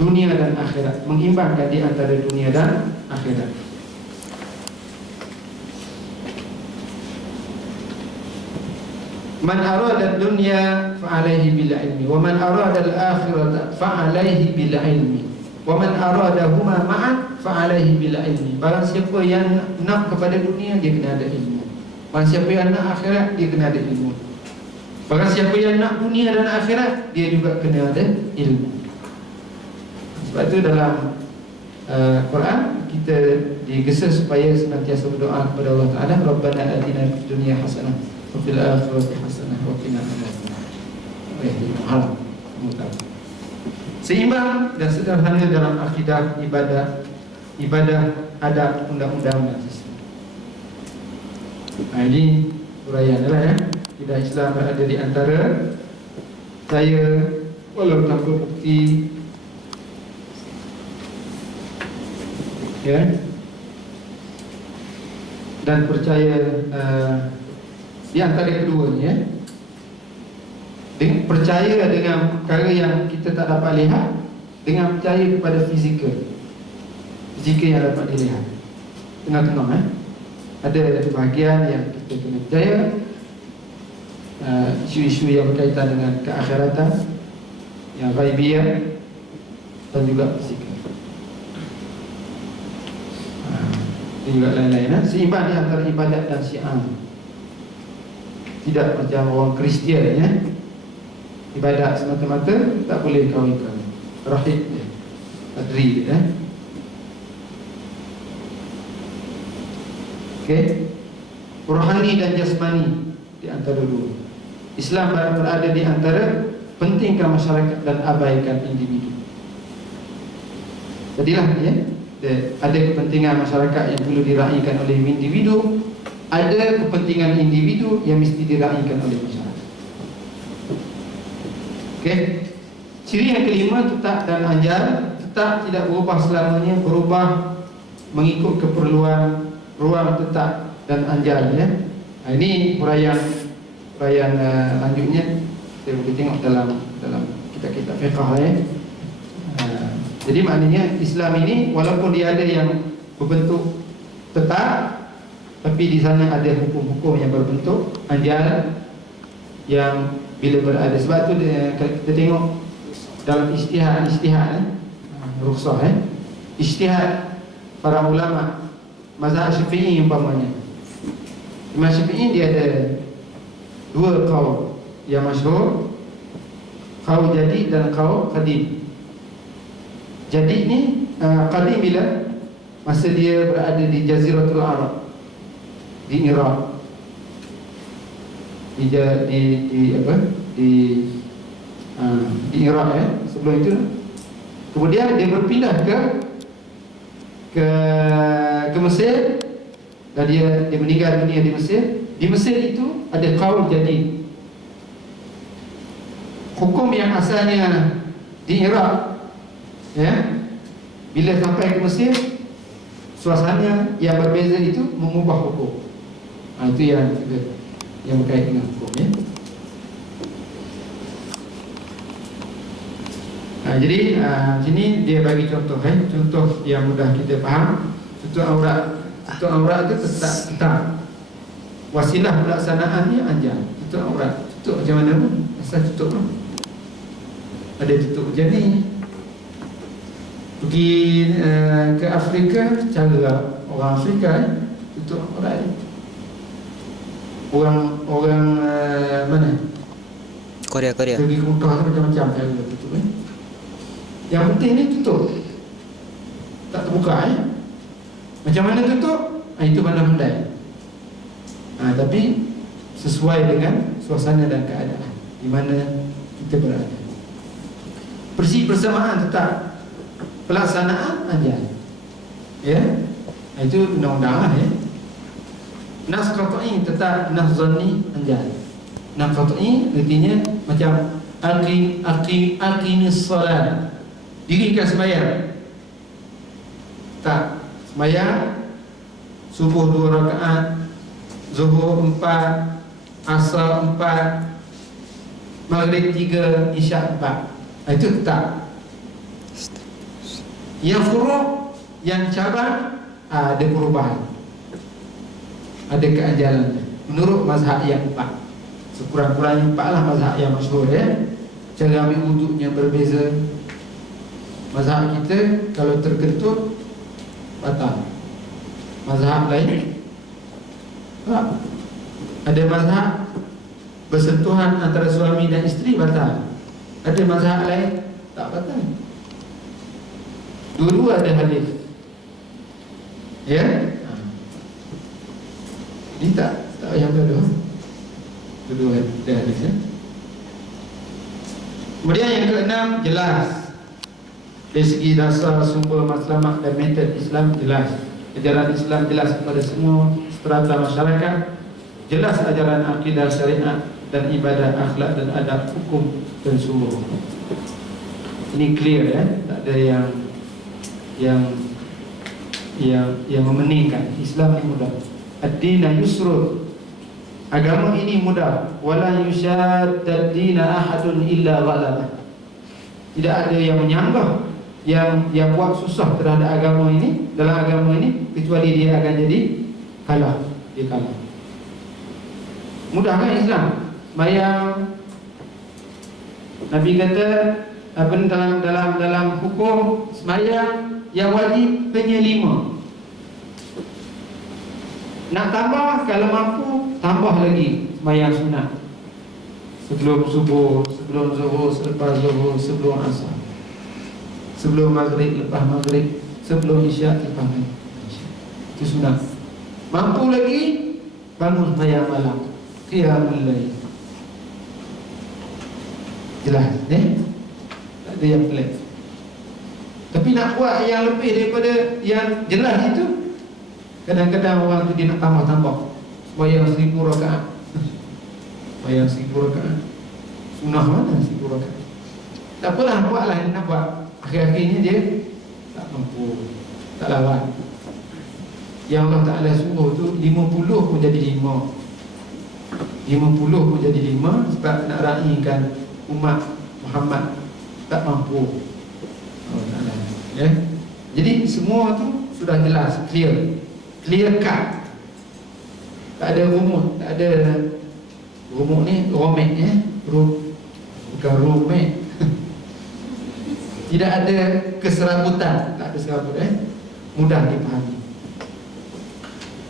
dunia dan akhirat, mengimbangkan di antara dunia dan akhirat. Man arada dunya fa'alaihi bil ilmi wa man arada al-akhirata fa'alaihi bil ilmi wa man aradahuma ma'an fa'alaihi bil ilmi. Barang siapa yang nak kepada dunia, dia kena ada ilmu. Barang siapa yang nak akhirat, dia kena ada ilmu. Barang siapa yang nak dunia dan akhirat, dia juga kena ada ilmu. Sebab itu dalam Quran kita digesa supaya senantiasa berdoa kepada Allah Ta'ala, Rabbana atina fid dunya hasanah wa fil akhirati hasanah wa qina adzabannar. Seimbang dan sederhana dalam akidah, ibadah, adab, undang-undang dan sistem. Ini uraian adalah akidah Islam berada di antara saya walau tanpa bukti, dan percaya di antara keduanya, percaya dengan perkara yang kita tak dapat lihat, dengan percaya kepada fizikal yang dapat dilihat. Tengah-tengah ada bahagian yang kita kena percaya, isu-isu yang berkaitan dengan keakhiratan, yang ghaibiyah, dan juga fizikal. Juga lain-lain. Seimbang di antara ibadat dan syiar. Tidak macam orang Kristian, ibadat semata-mata, tak boleh kawin-kawin. Rahib dia, padri dia. Rohani dan jasmani di antara dua. Islam berada di antara pentingkan masyarakat dan abaikan individu. Jadilah ada kepentingan masyarakat yang perlu diraihkan oleh individu, ada kepentingan individu yang mesti diraihkan oleh masyarakat. Ciri yang kelima, tetap dan anjal. Tetap tidak berubah selamanya, berubah mengikut keperluan, ruang tetap dan anjal. Ini huraian lanjutnya kita boleh tengok dalam kitab-kitab fiqh. Jadi maknanya Islam ini walaupun dia ada yang berbentuk tetap, tapi di sana ada hukum-hukum yang berbentuk anjal yang bila berada. Sebab tu kalau kita tengok dalam ijtihad rukhsah, ijtihad para ulama mazhab Syafi'i umpamanya. Imam Syafi'i dia ada dua qaul yang masyhur, qaul jadid dan qaul qadim. Jadi ni qadim bila masa dia berada di Jaziratul Arab, di Iraq, di Iraq sebelum itu. Kemudian dia berpindah ke Mesir, dan dia meninggal dunia di Mesir. Di Mesir itu ada qaul jadid. Hukum yang asalnya di Iraq, bila sampai ke Mesir, suasana yang berbeza itu mengubah hukum. Itu yang berkait dengan hukum. Jadi sini dia bagi contoh, contoh yang mudah kita faham. Tutup aurat itu tetap. Wasilah pelaksanaannya anjal. Tutup aurat. Tutup macam mana pun, asal tutup pun. Ada tutup macam ni. Pergi ke Afrika, cara orang Afrika tutup aurat. Orang mana? Korea. Pergi ke Mekah tu macam-macam cara tutup. Yang penting ni tutup, tak terbuka. Macam mana tutup? Itu pandai-pandai. Tapi sesuai dengan suasana dan keadaan di mana kita berada. Persis bersamaan tetap, pelaksanaan anjal. Itu undang-undang lah. Nas qat'i tetap, nas zanni anjal. Nas qat'i artinya macam aqimis salat, dirikan sembahyang. Tak, sembahyang subuh 2 rakaat, zuhur 4, asar 4, maghrib 3, isyak 4. Itu tetap. Yang furu', yang cabang, ada perubahan, ada keajalannya menurut mazhab yang 4. Sekurang-kurangnya 4 lah mazhab yang masyhur ya. Cara ambil wuduknya berbeza. Mazhab kita kalau terkentut batal. Mazhab lain tak. Ada mazhab bersentuhan antara suami dan isteri batal. Ada mazhab lain tak batal. Dua-dua ada hadis. Ya? Ini tak yang kedua. Kedua ada hadis ya. Kemudian yang keenam, jelas dari segi dasar, sumber matlamat dan metod Islam jelas. Ajaran Islam jelas kepada semua strata masyarakat. Jelas ajaran akidah, syariat dan ibadah, akhlak dan adab, hukum dan sumber hukum. Ini clear ya, tak ada yang memeningkan. Islam ini mudah. Ad-dina yusrun. Agama ini mudah. Wala yushaddad dina ahadun illa ghalabah. Tidak ada yang menyanggah, yang buat susah terhadap agama ini, dalam agama ini, kecuali dia akan jadi kalah. Dia kalah. Mudah kan Islam? Sembahyang, Nabi kata apa dalam hukum sembahyang yang wajib hanya 5. Nak tambah kalau mampu tambah lagi sembahyang sunat. Sebelum subuh, sebelum zuhur, selepas zuhur, sebelum asar, sebelum maghrib, lepas maghrib, sebelum isyak, lepas maghrib. Itu sunat. Mampu lagi bangun sembahyang malam, qiyamul lail. Jelas tak ada yang pelik. Tapi nak buat yang lebih daripada yang jelas itu, kadang-kadang orang tu dia nak tambah-tambah. Sembahyang 1000 rakaat. Sembahyang 1000 rakaat. Sunnah mana 1000 rakaat? Tak apalah, buatlah yang nak buat. Akhir-akhirnya dia tak mampu, tak lawan. Yang Allah Ta'ala suruh tu 50 pun jadi 5. 50 pun jadi 5 sebab nak raikan umat Muhammad tak mampu. Ya. Jadi semua tu sudah jelas, clear cut. Tak ada rumit, tak ada rumit ni romek ya. Bukan romek. Tidak ada keserabutan, tak ada serabut mudah dipahami.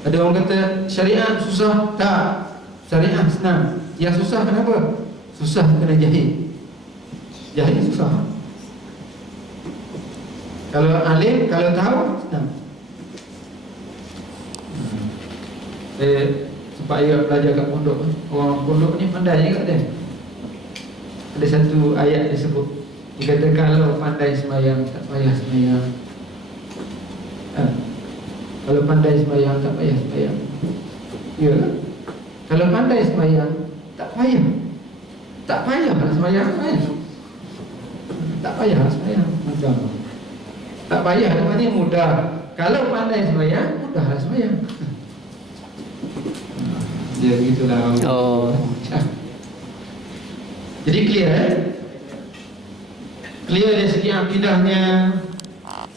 Ada orang kata syariat susah, tak. Syariat senang. Yang susah kenapa? Susah kena jahil. Jahil susah. Kalau alim, kalau tahu senang. Supaya belajar kat pondok, orang pondok ni pandai juga dia. Ada satu ayat disebut, dia kata kalau pandai sembahyang tak payah sembahyang. Kalau pandai sembahyang tak payah sembahyang. Ya. Kalau pandai sembahyang tak payah. Tak payahlah sembahyang. Tak payah sembahyang. Macam tak payah maknanya mudah. Kalau pandai sembahyang, mudahlah sembahyang. Dia begitulah. Oh. Jadi clear Clear dari segi akidahnya.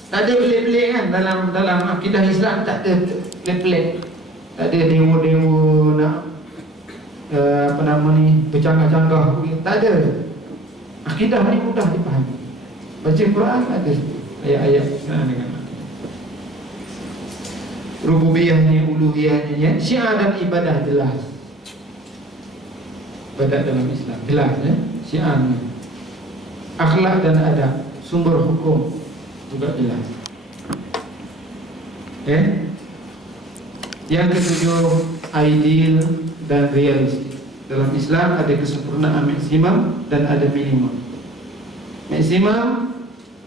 Tak ada pelik-pelik kan dalam akidah Islam, tak ada pelik-pelik. Tak ada demo-demo nak bercanggah-canggah. Tak ada. Akidah ni mudah dipahami. Baca Quran ada ayat-ayat dengan rububiyahnya, uluhiyahnya, syiar dan ibadah jelas. Ibadah dalam Islam jelas syiarnya. Akhlak dan adab, sumber hukum juga jelas. Yang ketujuh, ideal dan realistik. Dalam Islam ada kesempurnaan maksimum dan ada minimum. Maksimum,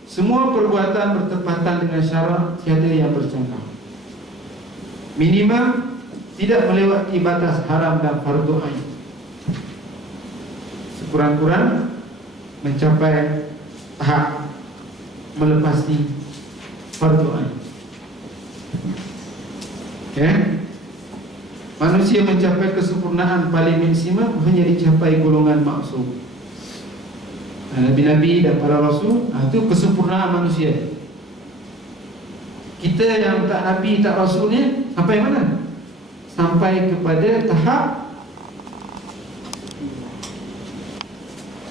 semua perbuatan bertepatan dengan syarak, tiada yang bercanggah. Minimum, tidak melewati batas haram dan fardu ain. Sekurang-kurang mencapai tahap melepasi fardu ain. Manusia mencapai kesempurnaan paling maksimum hanya dicapai golongan maksum. Nabi-nabi dan para rasul, itu kesempurnaan manusia. Kita yang tak nabi, tak rasulnya, sampai mana? Sampai kepada tahap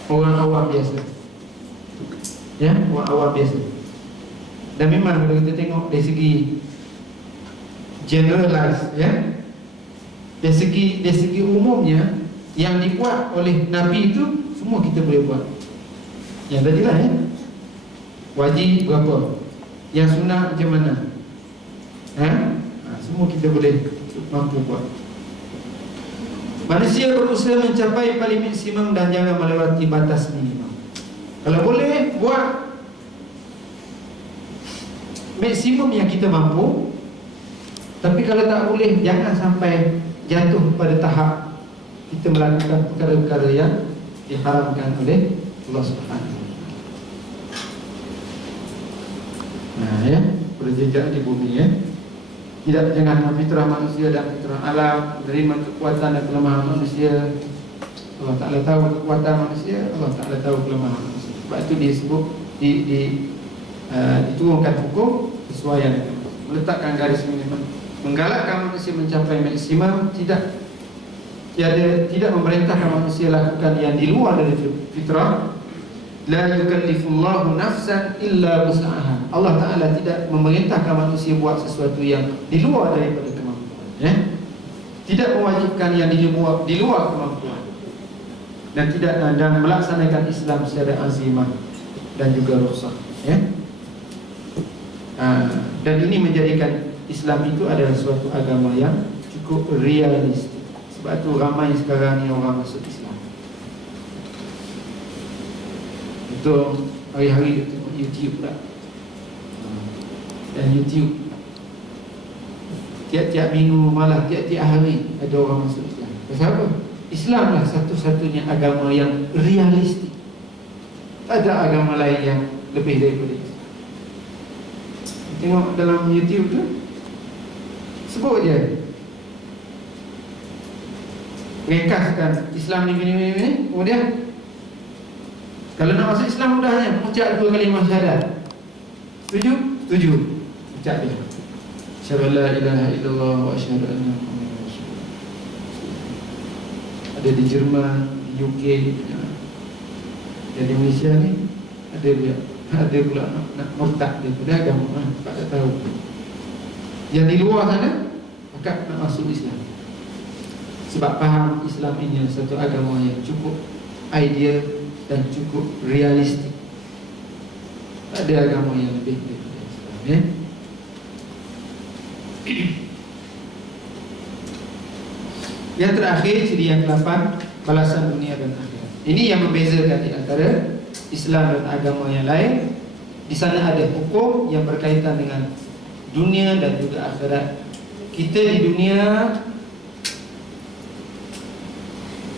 orang awam biasa. Ya, orang awam biasa. Dan memang kalau kita tengok dari segi generalize, ya, dari segi umumnya, yang dibuat oleh Nabi itu semua kita boleh buat. Yang tadilah, ya, wajib berapa, yang sunnah macam mana, semua kita boleh mampu buat. Manusia berusaha mencapai paling maksimum dan jangan melewati batas minimum. Kalau boleh buat maksimum yang kita mampu. Tapi kalau tak boleh, jangan sampai jatuh pada tahap kita melakukan perkara-perkara yang diharamkan oleh Allah Subhanahu. Ya, berjejak di bumi, ya. Tidak dengan fitrah manusia dan fitrah alam, menerima kekuatan dan kelemahan manusia. Allah Ta'ala tahu kekuatan manusia, Allah Ta'ala tahu kelemahan manusia. Sebab itu disebut diturunkan hukum sesuai, meletakkan garis minimum, menggalakkan manusia mencapai maksimum, tidak memerintahkan manusia lakukan yang di luar dari fitrah. La yukallifullahu nafsan illa wus'aha. Allah Ta'ala tidak memerintahkan manusia buat sesuatu yang di luar daripada kemampuan, ya? Tidak mewajibkan yang di luar kemampuan, dan melaksanakan Islam secara azimah dan juga rukhsah, ya? Dan ini menjadikan Islam itu adalah suatu agama yang cukup realistik. Sebab itu ramai sekarang ni orang masuk Islam. Betul, hari-hari dia tengok YouTube tak? Dan YouTube tiap-tiap minggu, malah tiap-tiap hari ada orang masuk Islam. Pasal apa? Islamlah satu-satunya agama yang realistik. Tak ada agama lain yang lebih daripada Islam. Tengok dalam YouTube tu, sebut je, ringkaskan Islam ni gini. Kemudian kalau nak masuk Islam mudahnya, ucap 2 kalimah syahadat. Setuju? Setuju. Ucap dia. Asyhadu la ilaha illallah wa asyhadu anna Muhammadar Rasulullah. Ada di Jerman, di UK, dan di Malaysia ni ada pula nak murtad daripada agama, tak tahu. Yang di luar sana akak nak masuk Islam, sebab faham Islam ini satu agama yang cukup ideal dan cukup realistik. Tak ada agama yang lebih daripada Islam, ya? Yang terakhir, ciri yang ke-8, balasan dunia dan akhirat. Ini yang membezakan di antara Islam dan agama yang lain. Di sana ada hukum yang berkaitan dengan dunia dan juga akhirat. Kita di dunia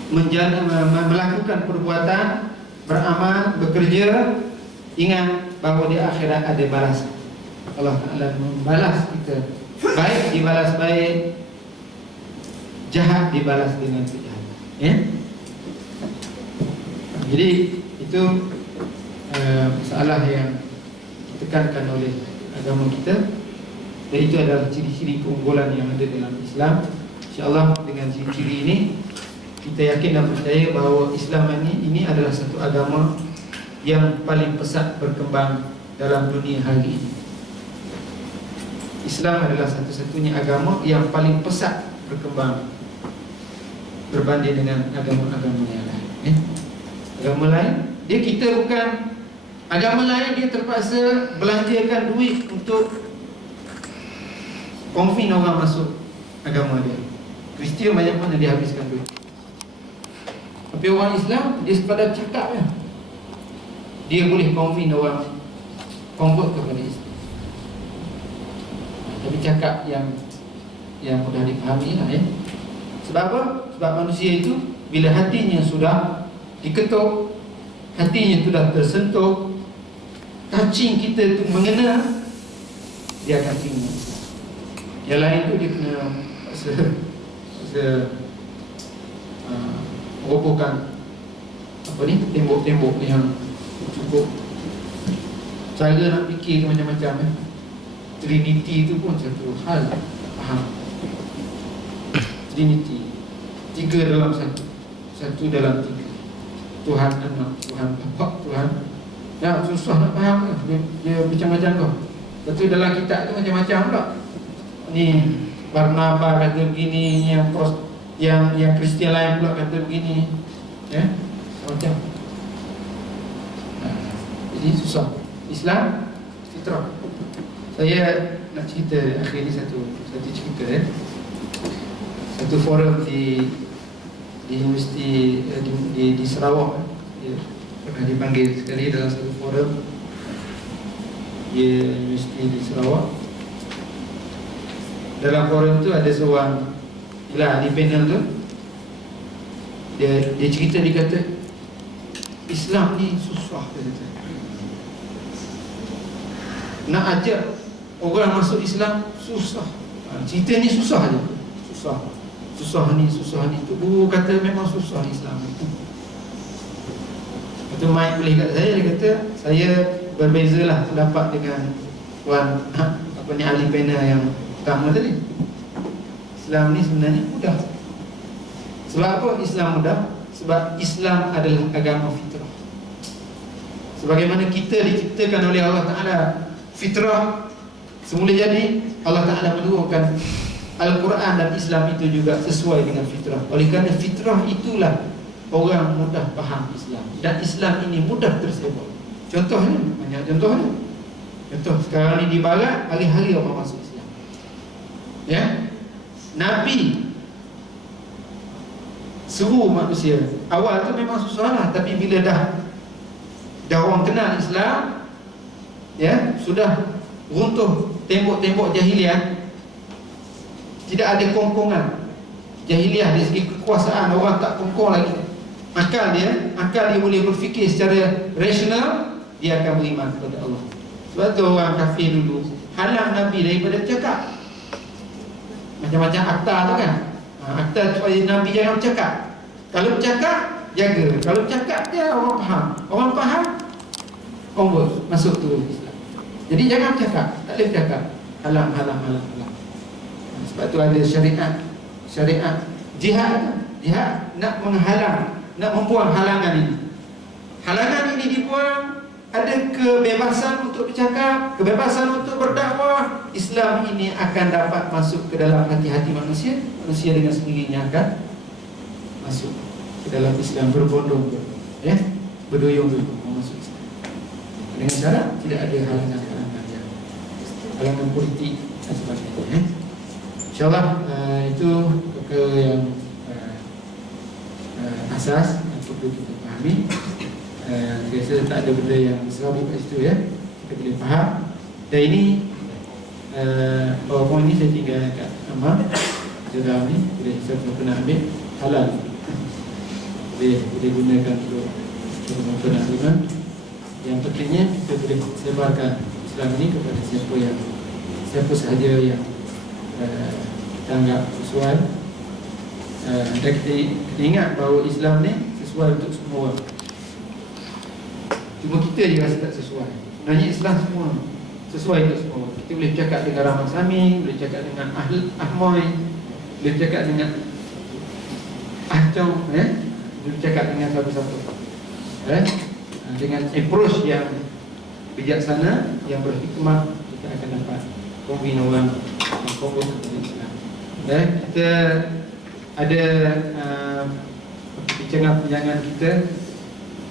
melakukan perbuatan, beramal, bekerja, ingat bahawa di akhirat ada balasan. Allah Ta'ala membalas kita, baik dibalas baik, jahat dibalas dengan kejahatan, ya? Jadi itu masalah yang ditekankan oleh agama kita, dan itu adalah ciri-ciri keunggulan yang ada dalam Islam. InsyaAllah dengan ciri-ciri ini kita yakin dan percaya bahawa Islam ini adalah satu agama yang paling pesat berkembang dalam dunia hari ini. Islam adalah satu-satunya agama yang paling pesat berkembang berbanding dengan agama-agama yang lain, Agama lain, kita bukan, agama lain dia terpaksa belanjakan duit untuk konvin orang masuk agama dia. Kristian banyak mana dia habiskan duit. Tapi orang Islam, dia sekadar cakap ya, dia boleh konvin orang convert kepada Islam. Tapi cakap yang mudah dipahami lah, ya. Sebab apa? Sebab manusia itu bila hatinya sudah diketuk, hatinya sudah tersentuh, touching kita itu mengena, dia akan tinggal. Yang lain tu dia kena merobohkan apa ni, tembok-tembok ni yang cukup. Cara nak fikir macam-macam Trinity tu pun satu hal, faham? Trinity, 3 dalam 1, 1 dalam 3, Tuhan Anak, Tuhan Bapa, Tuhan. Ya, susah nak faham ke? Dia macam-macam tu. Lepas tu dalam kitab tu macam-macam pula. Ni Barnabas kata begini, yang Kristian lain pula kata begini. Ya, macam. Jadi susah. Islam fitrah. Saya nak cerita akhir ni satu cerita satu forum di universiti di Sarawak. Dia pernah dipanggil sekali dalam satu forum di universiti di Sarawak. Dalam forum tu ada seorang ahli panel tu, dia cerita, dia kata Islam ni susah, dia kata. Nak ajak orang masuk Islam susah. Cerita ni susah je. Susah ni tu. Kata memang susah Islam itu. Kata Mike boleh kat saya, dia kata saya berbezalah pendapat dengan puan ahli panel yang pertama tadi. Islam ni sebenarnya mudah. Sebab apa Islam mudah? Sebab Islam adalah agama fitrah. Sebagaimana kita diciptakan oleh Allah Ta'ala fitrah, semula jadi Allah Ta'ala menurunkan Al-Quran dan Islam itu juga sesuai dengan fitrah. Oleh kerana fitrah itulah orang mudah faham Islam. Dan Islam ini mudah tersebar. Contohnya, banyak contohnya. Contoh sekarang ni di barat, hari-hari orang masuk Islam. Ya, Nabi seru manusia. Awal tu memang susah lah, tapi bila dah orang kenal Islam, ya, sudah runtuh tembok-tembok jahiliah. Tidak ada kongkongan jahiliah dari segi kekuasaan. Orang tak kongkong lagi. Akal dia boleh berfikir secara rasional, dia akan beriman kepada Allah. Sebab tu orang kafir dulu halang Nabi daripada bercakap. Macam-macam akta tu kan, akta supaya Nabi jangan bercakap. Kalau bercakap, jaga. Kalau bercakap, dia orang faham. Orang faham, convert, masuk tu Islam. Jadi jangan bercakap, tak boleh bercakap. Halang. Sebab tu ada syariat jihad nak menghalang, nak membuang halangan ini. Halangan ini dibuang. Ada kebebasan untuk bercakap, kebebasan untuk berdakwah. Islam ini akan dapat masuk ke dalam hati-hati manusia. Manusia dengan sendirinya akan masuk ke dalam Islam, berbondong, ya, berduyung-duyung masuk Islam. Dengan cara tidak ada halangan politik dan sebagainya. InsyaAllah itu yang asas yang perlu kita fahami. Biasa tak ada benda yang serabut kat situ, ya. Kita boleh faham. Dan ini PowerPoint ni saya tinggal kat Amal dalam ni, boleh saya pernah ambil, halal. Boleh gunakan untuk penonton agama. Yang pentingnya kita boleh sebarkan Islam ini kepada siapa sahaja yang kita anggap sesuai. Dan kita ingat bahawa Islam ni sesuai untuk semua orang. Cuma kita je rasa tak sesuai. Sebenarnya Islam semua sesuai untuk semua orang. Kita boleh bercakap dengan Rahmat Sami, boleh bercakap dengan Ahmoy, boleh bercakap dengan Ahcong, boleh bercakap dengan siapa-siapa, dengan approach yang bijaksana, yang berhikmah, kita akan dapat convince orang yang fokus kepada Islam. Kita ada perbincangan kita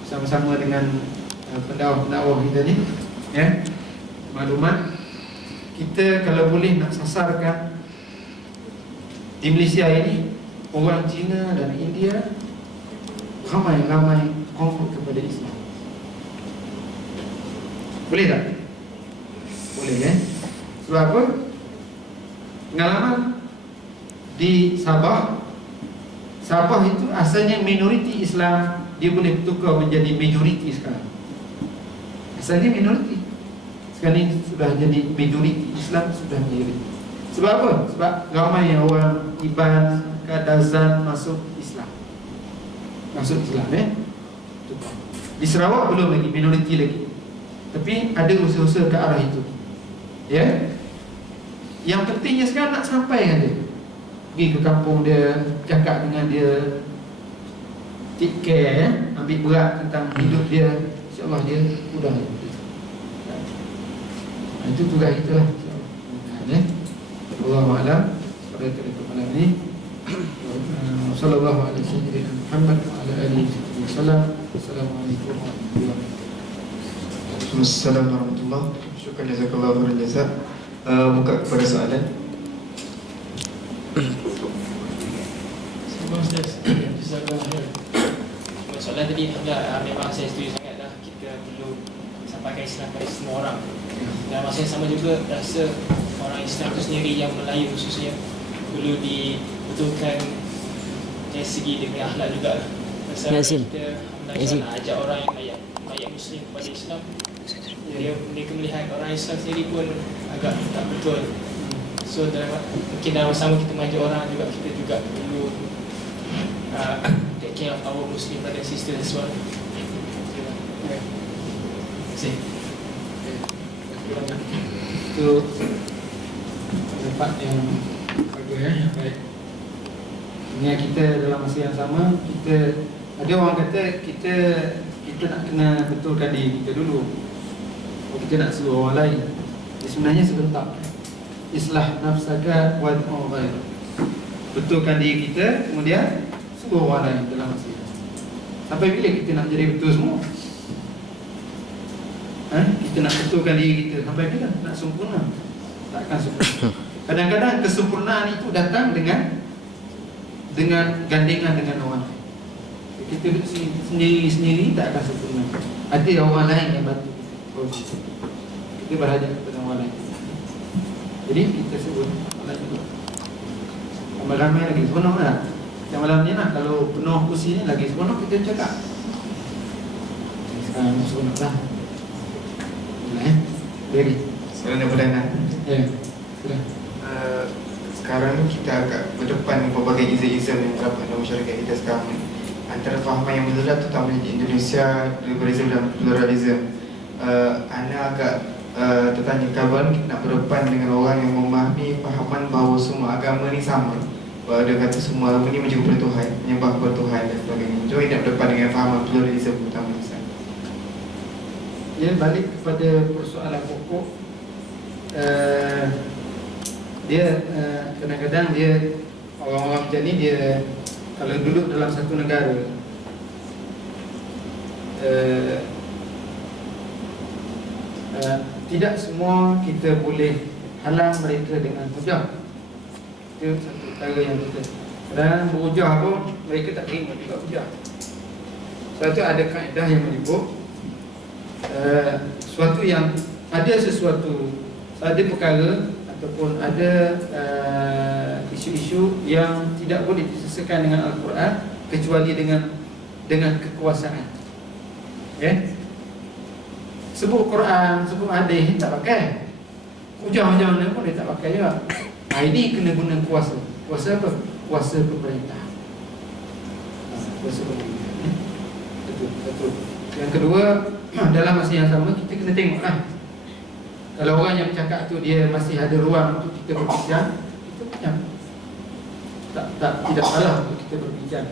bersama-sama dengan pendakwah kita ni, ya. Maklumat kita kalau boleh nak sasarkan di Malaysia ini orang Cina dan India ramai konvert kepada Islam. Boleh tak? Boleh, ya. Sebab apa? Pengalaman di Sabah itu asalnya minoriti Islam, dia boleh bertukar menjadi majoriti sekarang. Asalnya minoriti, sekarang ini sudah jadi majoriti Islam, sudah majoriti. Sebab apa? Sebab ramai orang Iban, Kadazan masuk Islam. Masuk Islam Di Sarawak belum lagi, minoriti lagi. Tapi ada usaha-usaha ke arah itu. Ya. Yang pentingnya sekarang nak sampaikan dia. Pergi ke kampung dia, cakap dengan dia, take care ya, ambil berat tentang hidup dia. InsyaAllah dia mudah. Itu tugas kita lah. Ya. Wallahu a'lam. Pada telefon malam ni. Sallallahu alaihi wasallam Muhammad wa ala alihi wasallam. Assalamualaikum warahmatullahi wabarakatuh. Assalamualaikum warahmatullahi wabarakatuh. Syukran jazakallahu khairan jazak. Buka kepada soalan. Soalan tadi memang saya setuju sangatlah, kita perlu sampaikan Islam kepada semua orang. Dan masa yang sama juga rasa orang Islam itu sendiri yang Melayu khususnya perlu dibetulkan dari segi demi akhlak juga. Pasal kita nak ajak orang yang layak Muslim kepada Islam, mereka melihat orang Islam sendiri pun agak tak betul. So mungkin dalam sama kita mengajak orang juga, kita juga perlu take care of our Muslim brother and sister as well. Terima kasih. Itu pendapat yang bagus ya. Baik. Ini kita dalam masa yang sama, kita ada orang kata kita nak kena betulkan diri kita dulu. Kita nak suruh orang lain. Sebenarnya sebentar. Islah nafsaka wa ghair. Betulkan diri kita, kemudian suruh orang lain dalam masa yang sama. Sampai bila kita nak jadi betul semua? Kita nak betulkan diri kita sampai bila? Nak sempurna? Takkan sempurna. Kadang-kadang kesempurnaan itu datang dengan gandengan dengan orang lain. Kita duduk sendiri-sendiri tak akan sempurna. Ada orang lain yang bantu kita. Kita berhajat kepada orang lain. Jadi kita sebut orang lain juga. Ramai-ramai lagi, seronok tak? Macam malam ni lah, kalau penuh kursi ni lagi seronok kita cakap. Sekarang seronok lah. Beri. Soalan yang perdana. Ya, sudah. Sekarang ni kita agak berdepan berbagai isu-isu yang terdapat dalam masyarakat kita sekarang ni. Antara fahaman yang berbeza terutama di Indonesia berbeza dalam pluralism. Anda agak tertanya, kabar kita nak berdepan dengan orang yang memahami fahaman bahawa semua agama ni sama. Bahawa dia kata semua agama ni menyembah kepada Tuhan, menyembah kepada Tuhan dan sebagainya. Jom kita nak berdepan dengan fahaman pluralism utama di sana. Ya, balik kepada persoalan pokok. Dia kadang-kadang dia orang-orang macam ni, dia kalau duduk dalam satu negara, tidak semua kita boleh halang mereka dengan hujah. Itu satu perkara yang kita kadang berhujah pun mereka tak terima juga hujah. Sebab itu ada kaedah yang menyebut sesuatu yang ada perkara ataupun ada isu-isu yang tidak boleh diselesaikan dengan Al-Quran kecuali dengan kekuasaan. Okay? Sebut Quran, sebut hadis tak pakai. Hujah macam mana pun dia tak pakai juga. Ini kena guna kuasa. Kuasa apa? Kuasa pemerintah. Kuasa pemerintah. Betul. Yang kedua, dalam masa yang sama kita kena tengoklah. Kalau orang yang bercakap tu dia masih ada ruang untuk kita berbincang, kita bincang. Tidak salah untuk kita berbincang.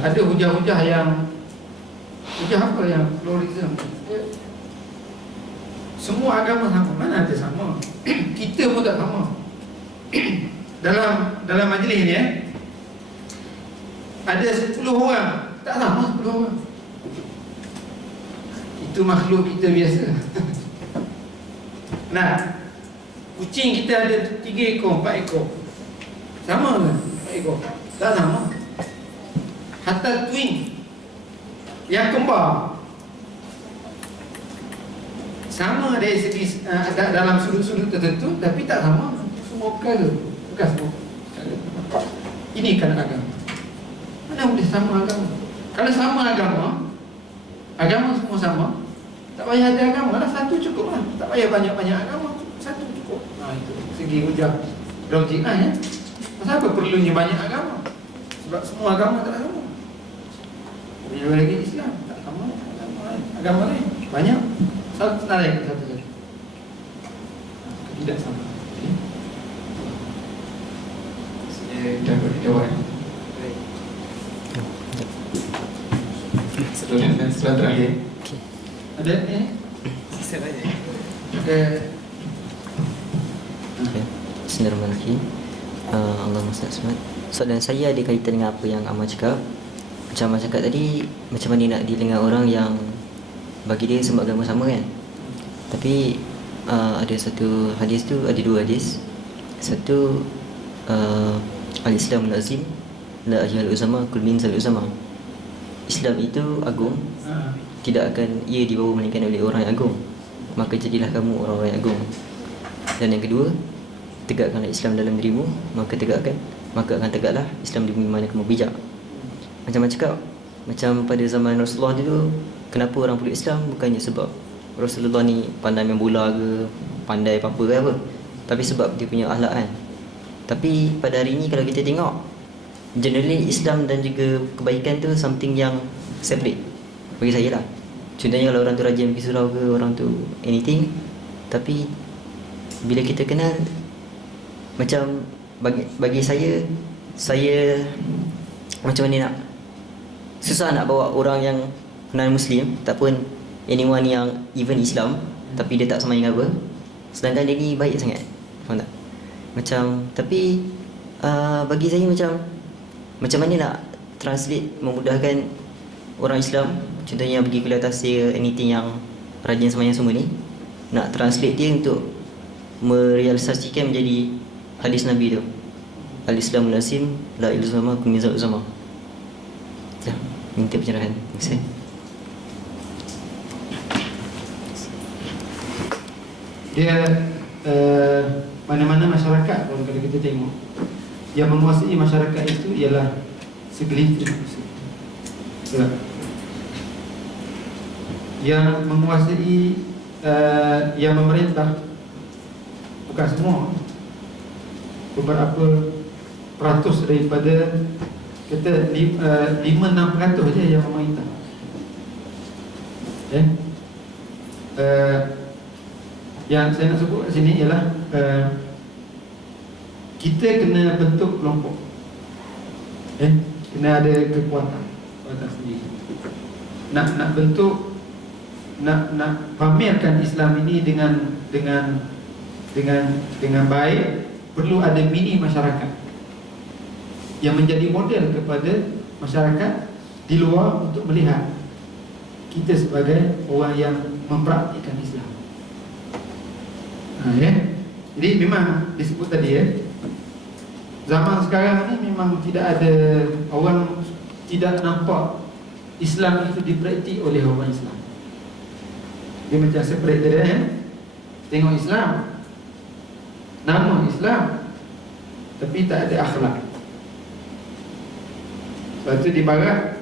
Ada hujah-hujah yang apa yang pluralism. Semua agama sama, mana ada sama? Kita pun tak sama. Dalam majlis ni ada 10 orang, tak sama 10 orang. Itu makhluk kita biasa. Nah, kucing kita ada 3 ekor, 4 ekor. Sama ke? 4 ekor. Tak sama. Hatta twin yang kembar sama dari segi dalam sudut-sudut tertentu, tapi tak sama. Semua perkara. Bukan semua perkara. Ini kan agama. Mana boleh sama agama? Kalau sama agama semua sama, tak payah ada agama lah, satu cukup lah. Tak payah banyak-banyak agama, satu cukup. Itu segi hujah logik ya. Pasal apa perlunya banyak agama? Sebab semua agama tak sama. Bila lagi Islam tak sama, agama lain banyak. Satu tarik satu saja. Tidak sama. Saya dah berjawab. Soalan terakhir. Ada Saya tanya. Bismillahirrahmanirrahim. Allahumma salli alaihi. Soalan saya ada kaitan dengan apa yang Amal cakap. Macam Amal cakap tadi, macam mana nak deal dengan orang yang bagi dia semua agama sama kan. Tapi ada satu hadis tu, ada dua hadis. Satu al-Islam lazim la ajal uzama kul min zal uzama. Islam itu agung, tidak akan ia dibawa melainkan oleh orang yang agung. Maka jadilah kamu orang-orang yang agung. Dan yang kedua, tegakkanlah Islam dalam dirimu, maka akan tegaklah Islam di bumi mana kamu bijak. Macam cakap, macam pada zaman Rasulullah dulu, kenapa orang peluk Islam? Bukannya sebab Rasulullah ni pandai main bola ke, pandai apa-apa ke apa, tapi sebab dia punya akhlak kan. Tapi pada hari ni kalau kita tengok, generally Islam dan juga kebaikan tu something yang separate bagi saya lah. Contohnya kalau orang tu rajin pergi surau ke, orang tu anything, tapi bila kita kenal, macam bagi saya macam mana nak, susah nak bawa orang yang non-Muslim ataupun anyone yang even Islam tapi dia tak semayang apa, sedangkan dia ni baik sangat. Faham tak? Macam, tapi bagi saya macam mana nak translate, memudahkan orang Islam, contohnya pergi kuliah tafsir, anything yang rajin semayang semua ni, nak translate dia untuk merealisasikan menjadi hadis Nabi tu, al-Islam lazim la ilzama kun mizal uzama. Ya, minta pencerahan. Terima kasih. Dia mana-mana masyarakat kalau kita tengok, yang menguasai masyarakat itu ialah segelintir manusia. Yang menguasai, yang memerintah bukan semua, beberapa peratus daripada, kata 5-6% saja yang memerintah. Yang saya nak sebut kat sini ialah kita kena bentuk kelompok, kena ada kekuatan sendiri. Nak bentuk, nak pamerkan Islam ini dengan baik, perlu ada mini masyarakat yang menjadi model kepada masyarakat di luar untuk melihat kita sebagai orang yang mempraktikkan Islam. Jadi memang disebut tadi zaman sekarang ni memang tidak ada, orang tidak nampak Islam itu dipraktik oleh orang Islam. Dia macam separate tadi tengok Islam, nama Islam, tapi tak ada akhlak. Sebab tu di barat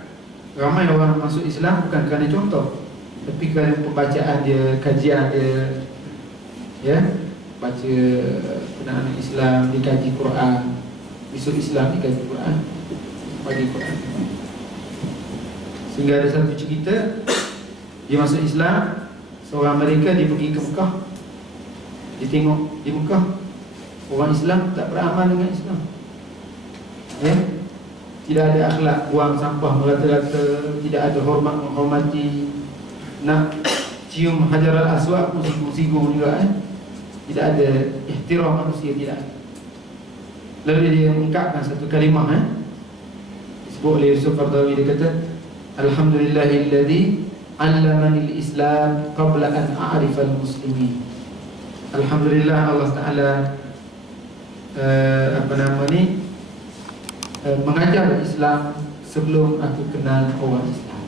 ramai orang masuk Islam bukan kerana contoh, tapi kerana pembacaan dia, kajian dia, baca penanganan Islam, dikaji Quran, besok Islam dikaji Quran, pagi Quran. Sehingga ada satu cerita, dia masuk Islam, seorang mereka dia pergi ke Mekah, dia tengok di Mekah orang Islam tak beramal dengan Islam, tidak ada akhlak, buang sampah merata-rata, tidak ada hormat menghormati, nak cium Hajar al-Aswad pun sigung-sigung juga, tidak ada ihtiram manusia, tidak. Lalu dia mengungkapkan satu kalimah disebut oleh Yusuf Qaradawi, dia kata alhamdulillahilladzi 'allamani al-Islam qabla an a'rifa al-muslimin. Alhamdulillah Allah Taala mengajar Islam sebelum aku kenal orang Islam.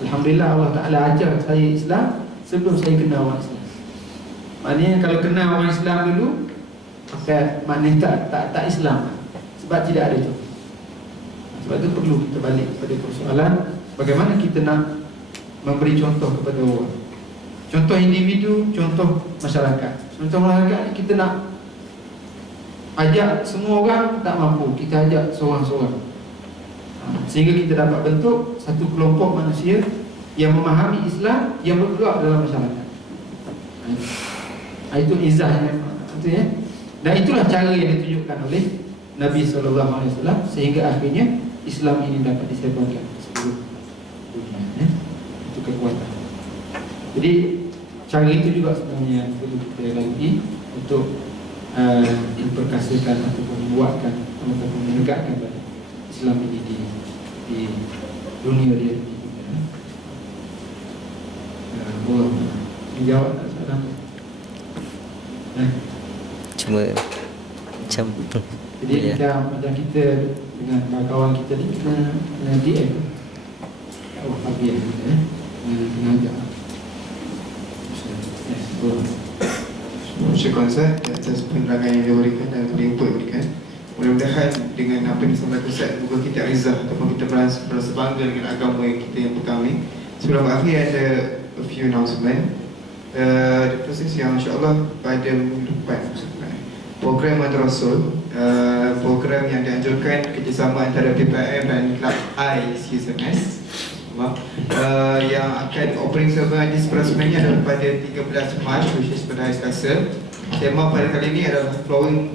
Alhamdulillah Allah Taala ajar saya Islam sebelum saya kenal orang Islam. Maknanya kalau kenal orang Islam dulu, maka maknanya tak Islam, sebab tidak ada itu. Sebab itu perlu kita balik pada persoalan bagaimana kita nak memberi contoh kepada orang. Contoh individu, contoh masyarakat. Contoh masyarakat ni kita nak ajak semua orang, tak mampu, kita ajak seorang-seorang. Sehingga kita dapat bentuk satu kelompok manusia yang memahami Islam, yang bergerak dalam masyarakat. Itu izahnya, itu ya. Dan itulah cara yang ditunjukkan oleh Nabi SAW, sehingga akhirnya Islam ini dapat disebarkan ke seluruh dunia, ya. Itu kekuatan. Jadi cara itu juga sebenarnya perlu kita lalui untuk memperkasakan ataupun membuatkan ataupun menegakkan Islam ini di dunia dia. Boleh menjawab tak soalan? Cuma macam Jadi macam kita dengan kawan kita ni kena DM. Oh, pagi kita mengajar. Syukur Ustaz atas penerangan yang diberikan dan input diberikan. Mudah-mudahan dengan apa yang disampaikan Ustaz, semoga kita izah ataupun kita merasa bangga dengan agama yang kita yang pegang ni. Sebelum akhir ada a few announcement. The proses yang insyaAllah pada minggu depan program Madrasul, program yang dianjurkan kerjasama antara PPM dan Kelab ICSMS, yang akan opening service pada sebenarnya adalah pada 13 Mac, which is pada hari Selasa. Tema pada kali ini adalah flowing